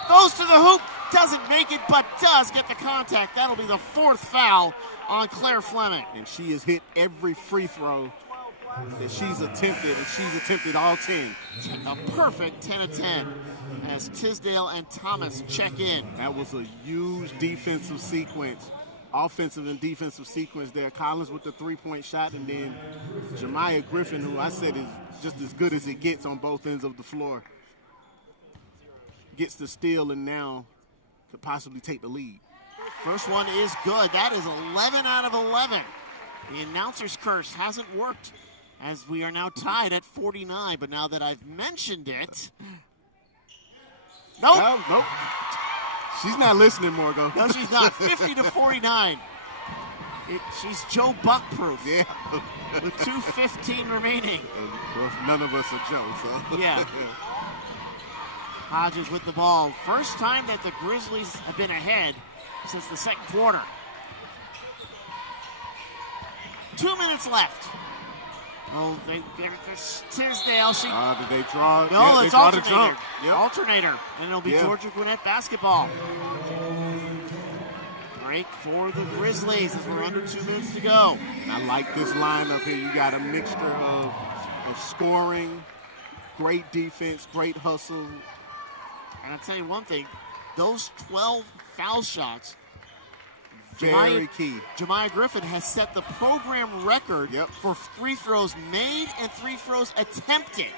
Goes to the hoop. Doesn't make it, but does get the contact. That'll be the 4th foul on Claire Fleming. And she has hit every free throw that she's attempted, and she's attempted all 10. A perfect 10 of 10 as Tisdale and Thomas check in. That was a huge defensive sequence offensive and defensive sequence there. Collins with the three-point shot, and then Jemiah Griffin, who I said is just as good as it gets on both ends of the floor, gets the steal and now could possibly take the lead. First one is good. That is 11 out of 11. The announcer's curse hasn't worked, as we are now tied at 49. But now that I've mentioned it, nope. Nope. She's not listening, Morgo. No, she's not. 50 to 49. She's Joe Buck-proof. Yeah. With 2:15 remaining. Well, none of us are Joe, so. Yeah. Hodges with the ball. First time that the Grizzlies have been ahead since the second quarter. 2 minutes left. Oh, they get it to Tisdale. Did they draw? No, yeah, it's they draw alternator. the jump. Yep. Alternator. And it'll be Georgia Gwinnett basketball. Break for the Grizzlies as we're under 2 minutes to go. And I like this lineup here. You got a mixture of scoring, great defense, great hustle. And I'll tell you one thing, those 12 foul shots, Very key. Jemiah Griffin has set the program record for free throws made and free throws attempted.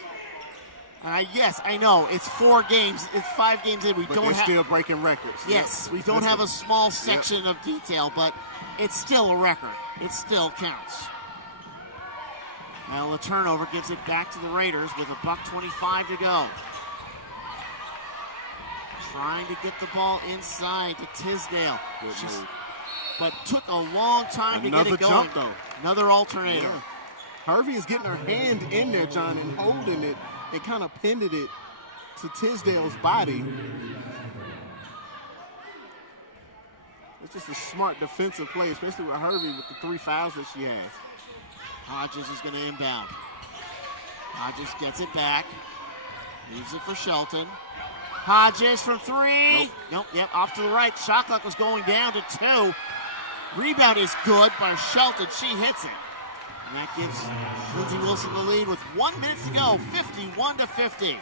And yes, I know it's 4 games, it's 5 games in. But they're still breaking records. Yes, we don't have a small section of detail, but it's still a record. It still counts. Now the turnover gives it back to the Raiders with $1:25 to go. Trying to get the ball inside to Tisdale. But took a long time to get it going. Jump, though. Another alternator. Yeah. Harvey is getting her hand in there, John, and holding it and kind of pinned it to Tisdale's body. It's just a smart defensive play, especially with Harvey with the 3 fouls that she has. Hodges is going to inbound. Hodges gets it back. Leaves it for Shelton. Hodges from 3. Nope. Yep, off to the right. Shot clock was going down to 2. Rebound is good by Shelton. She hits it. And that gives Lindsey Wilson the lead with 1 minute to go, 51 to 50. Here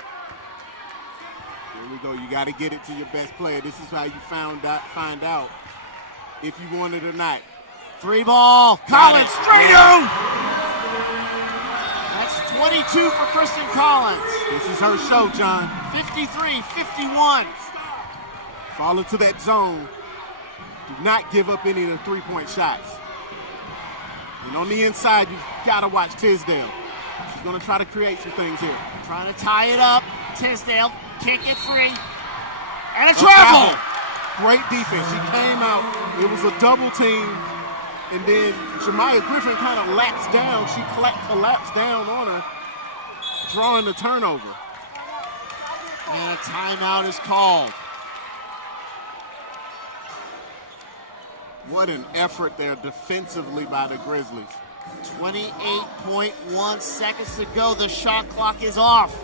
we go. You got to get it to your best player. This is how you find out if you want it or not. 3 ball. Collins, straight out. That's 22 for Kristen Collins. This is her show, John. 53-51. Fall into that zone. Do not give up any of the 3-point shots. And on the inside, you've got to watch Tisdale. She's going to try to create some things here. Trying to tie it up. Tisdale can't get free. And a travel. Great defense. She came out. It was a double team. And then Jemiah Griffin kind of lapsed down. She collapsed down on her, drawing the turnover. And a timeout is called. What an effort there defensively by the Grizzlies. 28.1 seconds to go. The shot clock is off.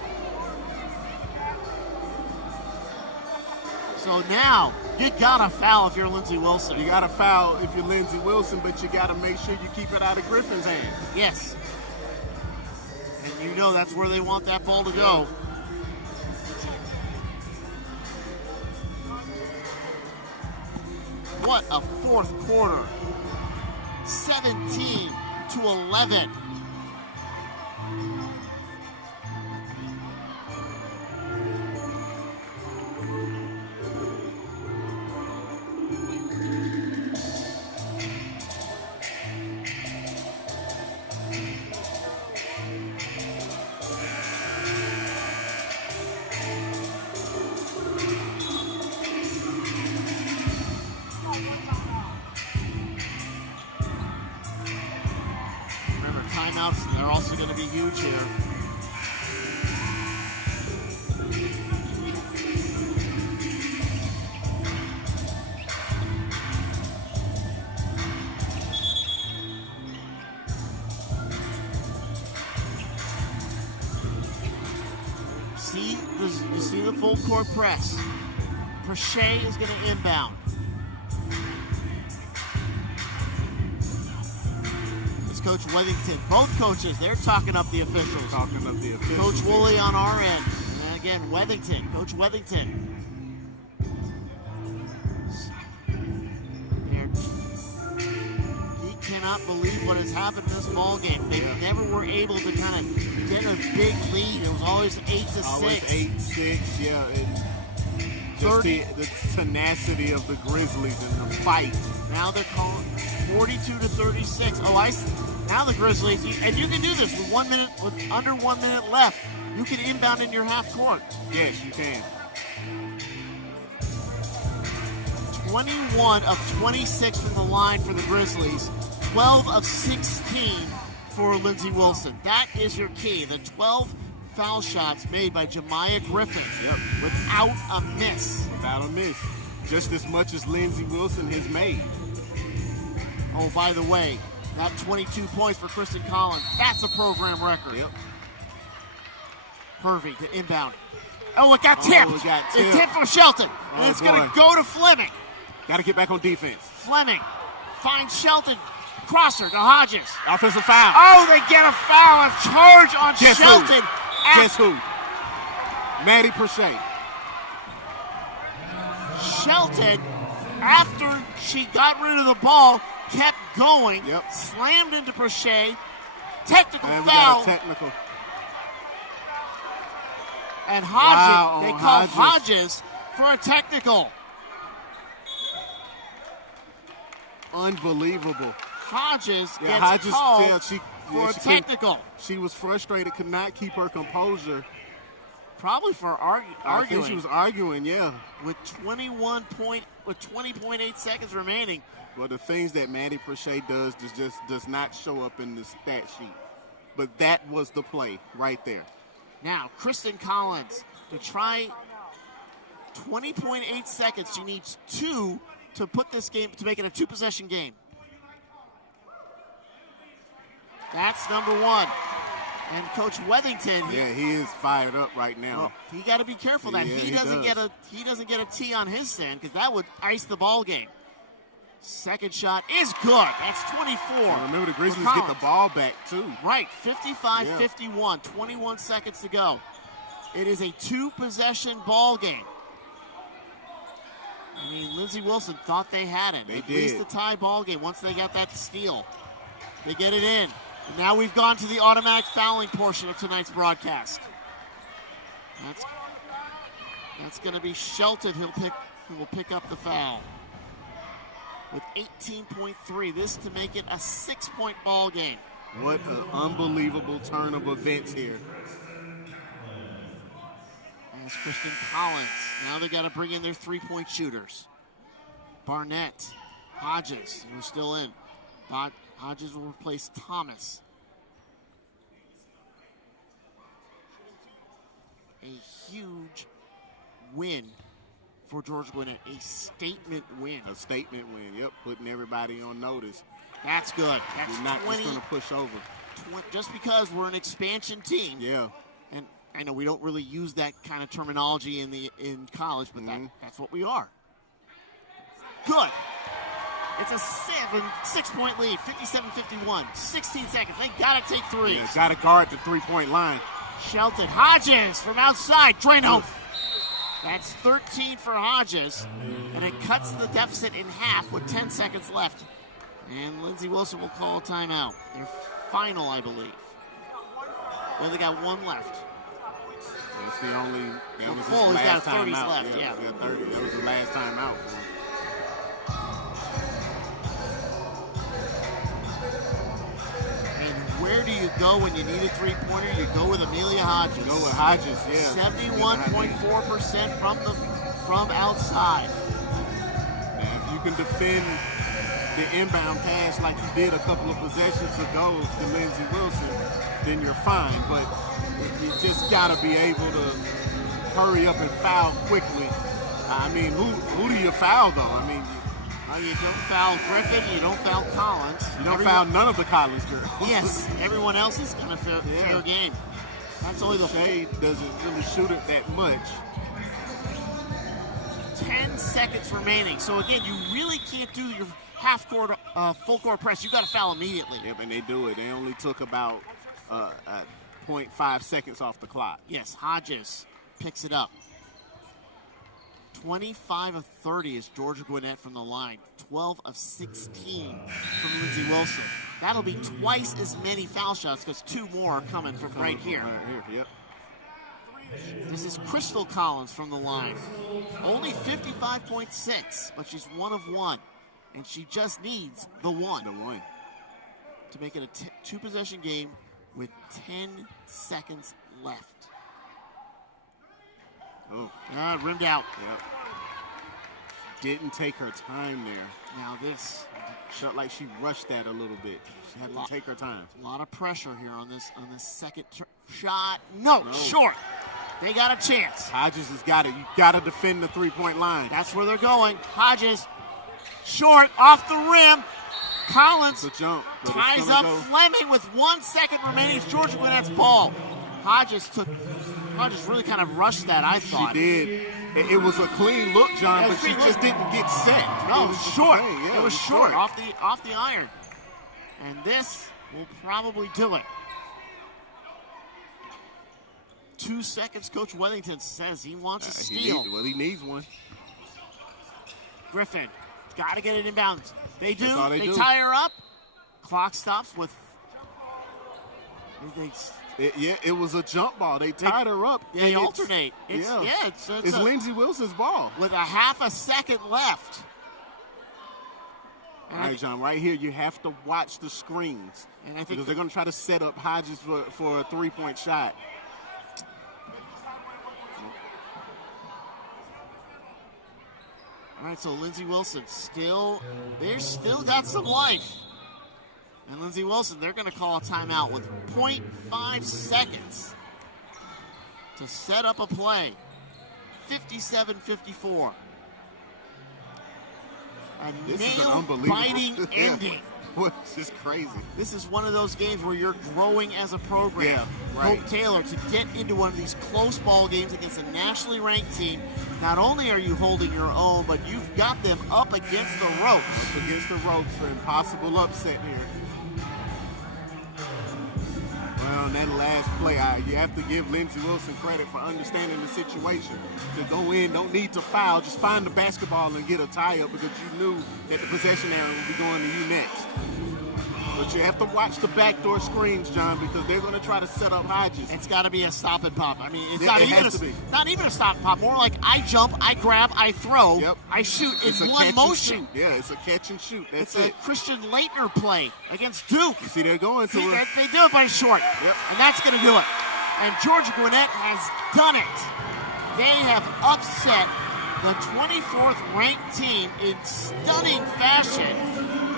So now, you gotta foul if you're Lindsey Wilson. You gotta foul if you're Lindsey Wilson, but you gotta make sure you keep it out of Griffin's hands. Yes. And you know that's where they want that ball to go. What a fourth quarter. 17 to 11. Timeouts, they're also going to be huge here. You see the full court press. Prochet is going to inbound. Coach Wethington, both coaches, they're talking up the officials. Coach Woolley on our end. And again, Wethington, Coach Wethington. cannot believe what has happened in this ball game. They never were able to kind of get a big lead. It was always 8-6. Always 8-6, yeah. And just the tenacity of the Grizzlies and the fight. Now they're calling 42-36. Now the Grizzlies, and you can do this with under 1 minute left. You can inbound in your half court. Yes, you can. 21 of 26 from the line for the Grizzlies. 12 of 16 for Lindsey Wilson. That is your key. The 12 foul shots made by Jemiah Griffin without a miss. Without a miss. Just as much as Lindsey Wilson has made. Oh, by the way, that 22 points for Kristen Collins, that's a program record. Yep. Hervey to inbound. Oh, it got tipped. It tipped from Shelton. And it's going to go to Fleming. Got to get back on defense. Fleming finds Shelton. Crosser to Hodges. Offensive foul. Oh, they get a foul. A charge on Shelton. Guess who? Maddie Prochet. Shelton, after she got rid of the ball, kept going. Yep. Slammed into Prochet. Technical and foul. We got a technical. And Hodges, Wow, they call Hodges for a technical. Unbelievable. Hodges gets called for a technical. She was frustrated, could not keep her composure. Probably for arguing. I think she was arguing, yeah. With 20.8 seconds remaining. Well, the things that Maddie Prochet does not show up in the stat sheet. But that was the play right there. Now, Kristen Collins to try 20.8 seconds. She needs 2 to put this game, to make it a 2-possession game. That's number 1. And Coach Wethington, he is fired up right now. Well, he got to be careful that he doesn't get a tee on his stand, because that would ice the ball game. Second shot is good. That's 24. And remember, the Grizzlies get the ball back too. Right, 55-51. 21 seconds to go. It is a 2-possession ball game. I mean, Lindsey Wilson thought they had it. At least a tie ball game once they got that steal. They get it in. And now we've gone to the automatic fouling portion of tonight's broadcast. That's going to be Shelton who will pick up the foul. With 18.3, this to make it a 6-point ball game. What an unbelievable turn of events here. As Kristen Collins. Now they got to bring in their 3-point shooters. Barnett, Hodges, who's still in. Hodges will replace Thomas. A huge win for Georgia Gwinnett. A statement win. A statement win, yep. Putting everybody on notice. That's good. That's We're not just going to push over. Just because we're an expansion team. Yeah. And I know we don't really use that kind of terminology in college, but that's what we are. Good. It's a 6-point lead, 57-51, 16 seconds. They got to take 3. Yeah, got to guard the 3-point line. Shelton, Hodges from outside, Drano. That's 13 for Hodges, and it cuts the deficit in half with 10 seconds left. And Lindsey Wilson will call a timeout. Their final, I believe. Well, they got 1 left. That's the only. That was Full, his he's last got time 30s out. left, yeah. 30. That was the last time out for him. And where do you go when you need a 3-pointer? You go with Amelia Hodges. Go with Hodges, yeah. 71.4% from outside. Now, if you can defend the inbound pass like you did a couple of possessions ago to Lindsey Wilson, then you're fine. But you just got to be able to hurry up and foul quickly. I mean, who do you foul, though? I mean, you don't foul Griffin, you don't foul Collins. You don't foul none of the Collins girls. Yes, everyone else is going to fair game. That's only the Shade doesn't really shoot it that much. 10 seconds remaining. So again, you really can't do your half-court, full-court press. You got to foul immediately. Yep, and they do it. They only took about 0.5 seconds off the clock. Yes, Hodges picks it up. 25 of 30 is Georgia Gwinnett from the line. 12 of 16 from Lindsey Wilson. That'll be twice as many foul shots because 2 more are coming from right here. Yep. This is Crystal Collins from the line. Only 55.6, but she's 1 of 1. And she just needs the one. To make it a 2-possession game with 10 seconds left. Oh. Rimmed out. Yep. Didn't take her time there. Now this. Felt like she rushed that a little bit. She had to take her time. A lot of pressure here on this second shot. No, short. They got a chance. Hodges has got it. You got to defend the 3-point line. That's where they're going. Hodges, short, off the rim. Collins It's a jump, but ties it's up gonna go. Fleming with 1 second remaining. It's Georgia Gwinnett's ball. Hodges really kind of rushed that, I thought. She did. It was a clean look, John, but she just didn't get set. No, It it was just short. plain, yeah, It was short off the iron. And this will probably do it. 2 seconds. Coach Wellington says he wants a steal. He needs one. Griffin, got to get it inbounds. They do. That's all they do. Tie her up. Clock stops with. It was a jump ball. They tied her up. They alternate. It's Lindsey Wilson's ball. With a half a second left. All right, John, right here, you have to watch the screens. And I think because they're going to try to set up Hodges for a 3-point shot. All right, so Lindsey Wilson they're still got some life. And Lindsey Wilson, they're going to call a timeout with 0.5 seconds to set up a play. 57-54. This is an nail-biting ending. It's just crazy. This is one of those games where you're growing as a program. Yeah, right. Hope Taylor, to get into one of these close ball games against a nationally ranked team, not only are you holding your own, but you've got them up against the ropes. Up against the ropes for impossible upset here. Well, in that last play, you have to give Lindsey Wilson credit for understanding the situation. To go in, don't need to foul, just find the basketball and get a tie-up because you knew that the possession area would be going to you next. But you have to watch the backdoor screens, John, because they're going to try to set up Hodges. It's got to be a stop and pop. I mean, it's not even a stop and pop. More like I jump, I grab, I throw, Yep. I shoot. It's a one catch motion. And shoot. Yeah, it's a catch and shoot. That's It's it. a Christian Leitner play against Duke. You see, they're going to it. They do it by short. Yep. And that's going to do it. And Georgia Gwinnett has done it. They have upset the 24th ranked team in stunning fashion.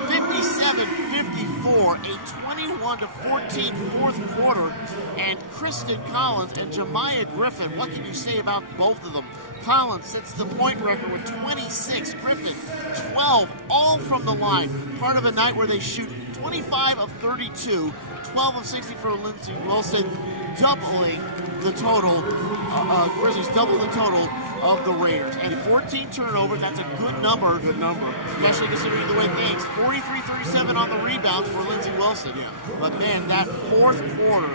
57-54, a 21-14 fourth quarter, and Kristen Collins and Jemiah Griffin. What can you say about both of them? Collins sets the point record with 26, Griffin 12, all from the line. Part of a night where they shoot 25 of 32, 12 of 60 for Lindsey Wilson, doubling the total. Grizzlies double the total of the Raiders. And 14 turnovers, that's a good number. Good number. Especially considering the way things. 43-37 on the rebounds for Lindsey Wilson. Yeah. But man, that fourth quarter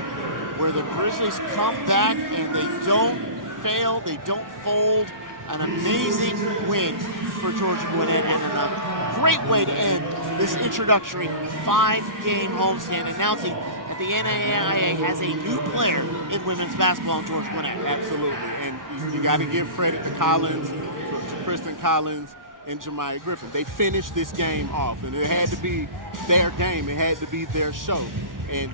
where the Grizzlies come back and they don't fail, they don't fold. An amazing win for Georgia Gwinnett and a great way to end this introductory 5-game homestand, announcing that the NAIA has a new player in women's basketball in Georgia Gwinnett. Absolutely. And you got to give credit to Collins, to Kristen Collins, and Jemiah Griffin. They finished this game off, and it had to be their game. It had to be their show. And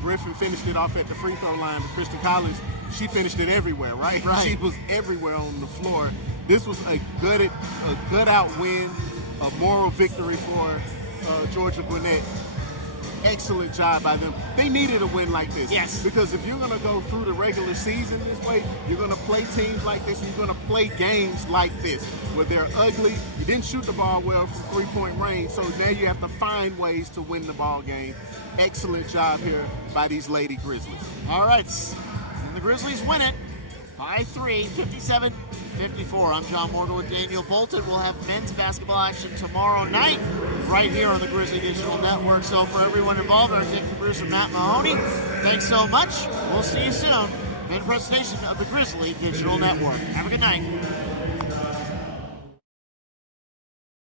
Griffin finished it off at the free throw line, but Kristen Collins, she finished it everywhere, right? She was everywhere on the floor. This was a good out win, a moral victory for Georgia Gwinnett. Excellent job by them. They needed a win like this. Yes. Because if you're going to go through the regular season this way, you're going to play teams like this, and you're going to play games like this, where they're ugly. You didn't shoot the ball well from three-point range, so now you have to find ways to win the ball game. Excellent job here by these Lady Grizzlies. All right. And the Grizzlies win it by 3, 57-54. I'm John Morgan with Daniel Bolton. We'll have men's basketball action tomorrow night right here on the Grizzly Digital Network. So for everyone involved, our executive producer Matt Mahoney, thanks so much. We'll see you soon in presentation of the Grizzly Digital Network. Have a good night.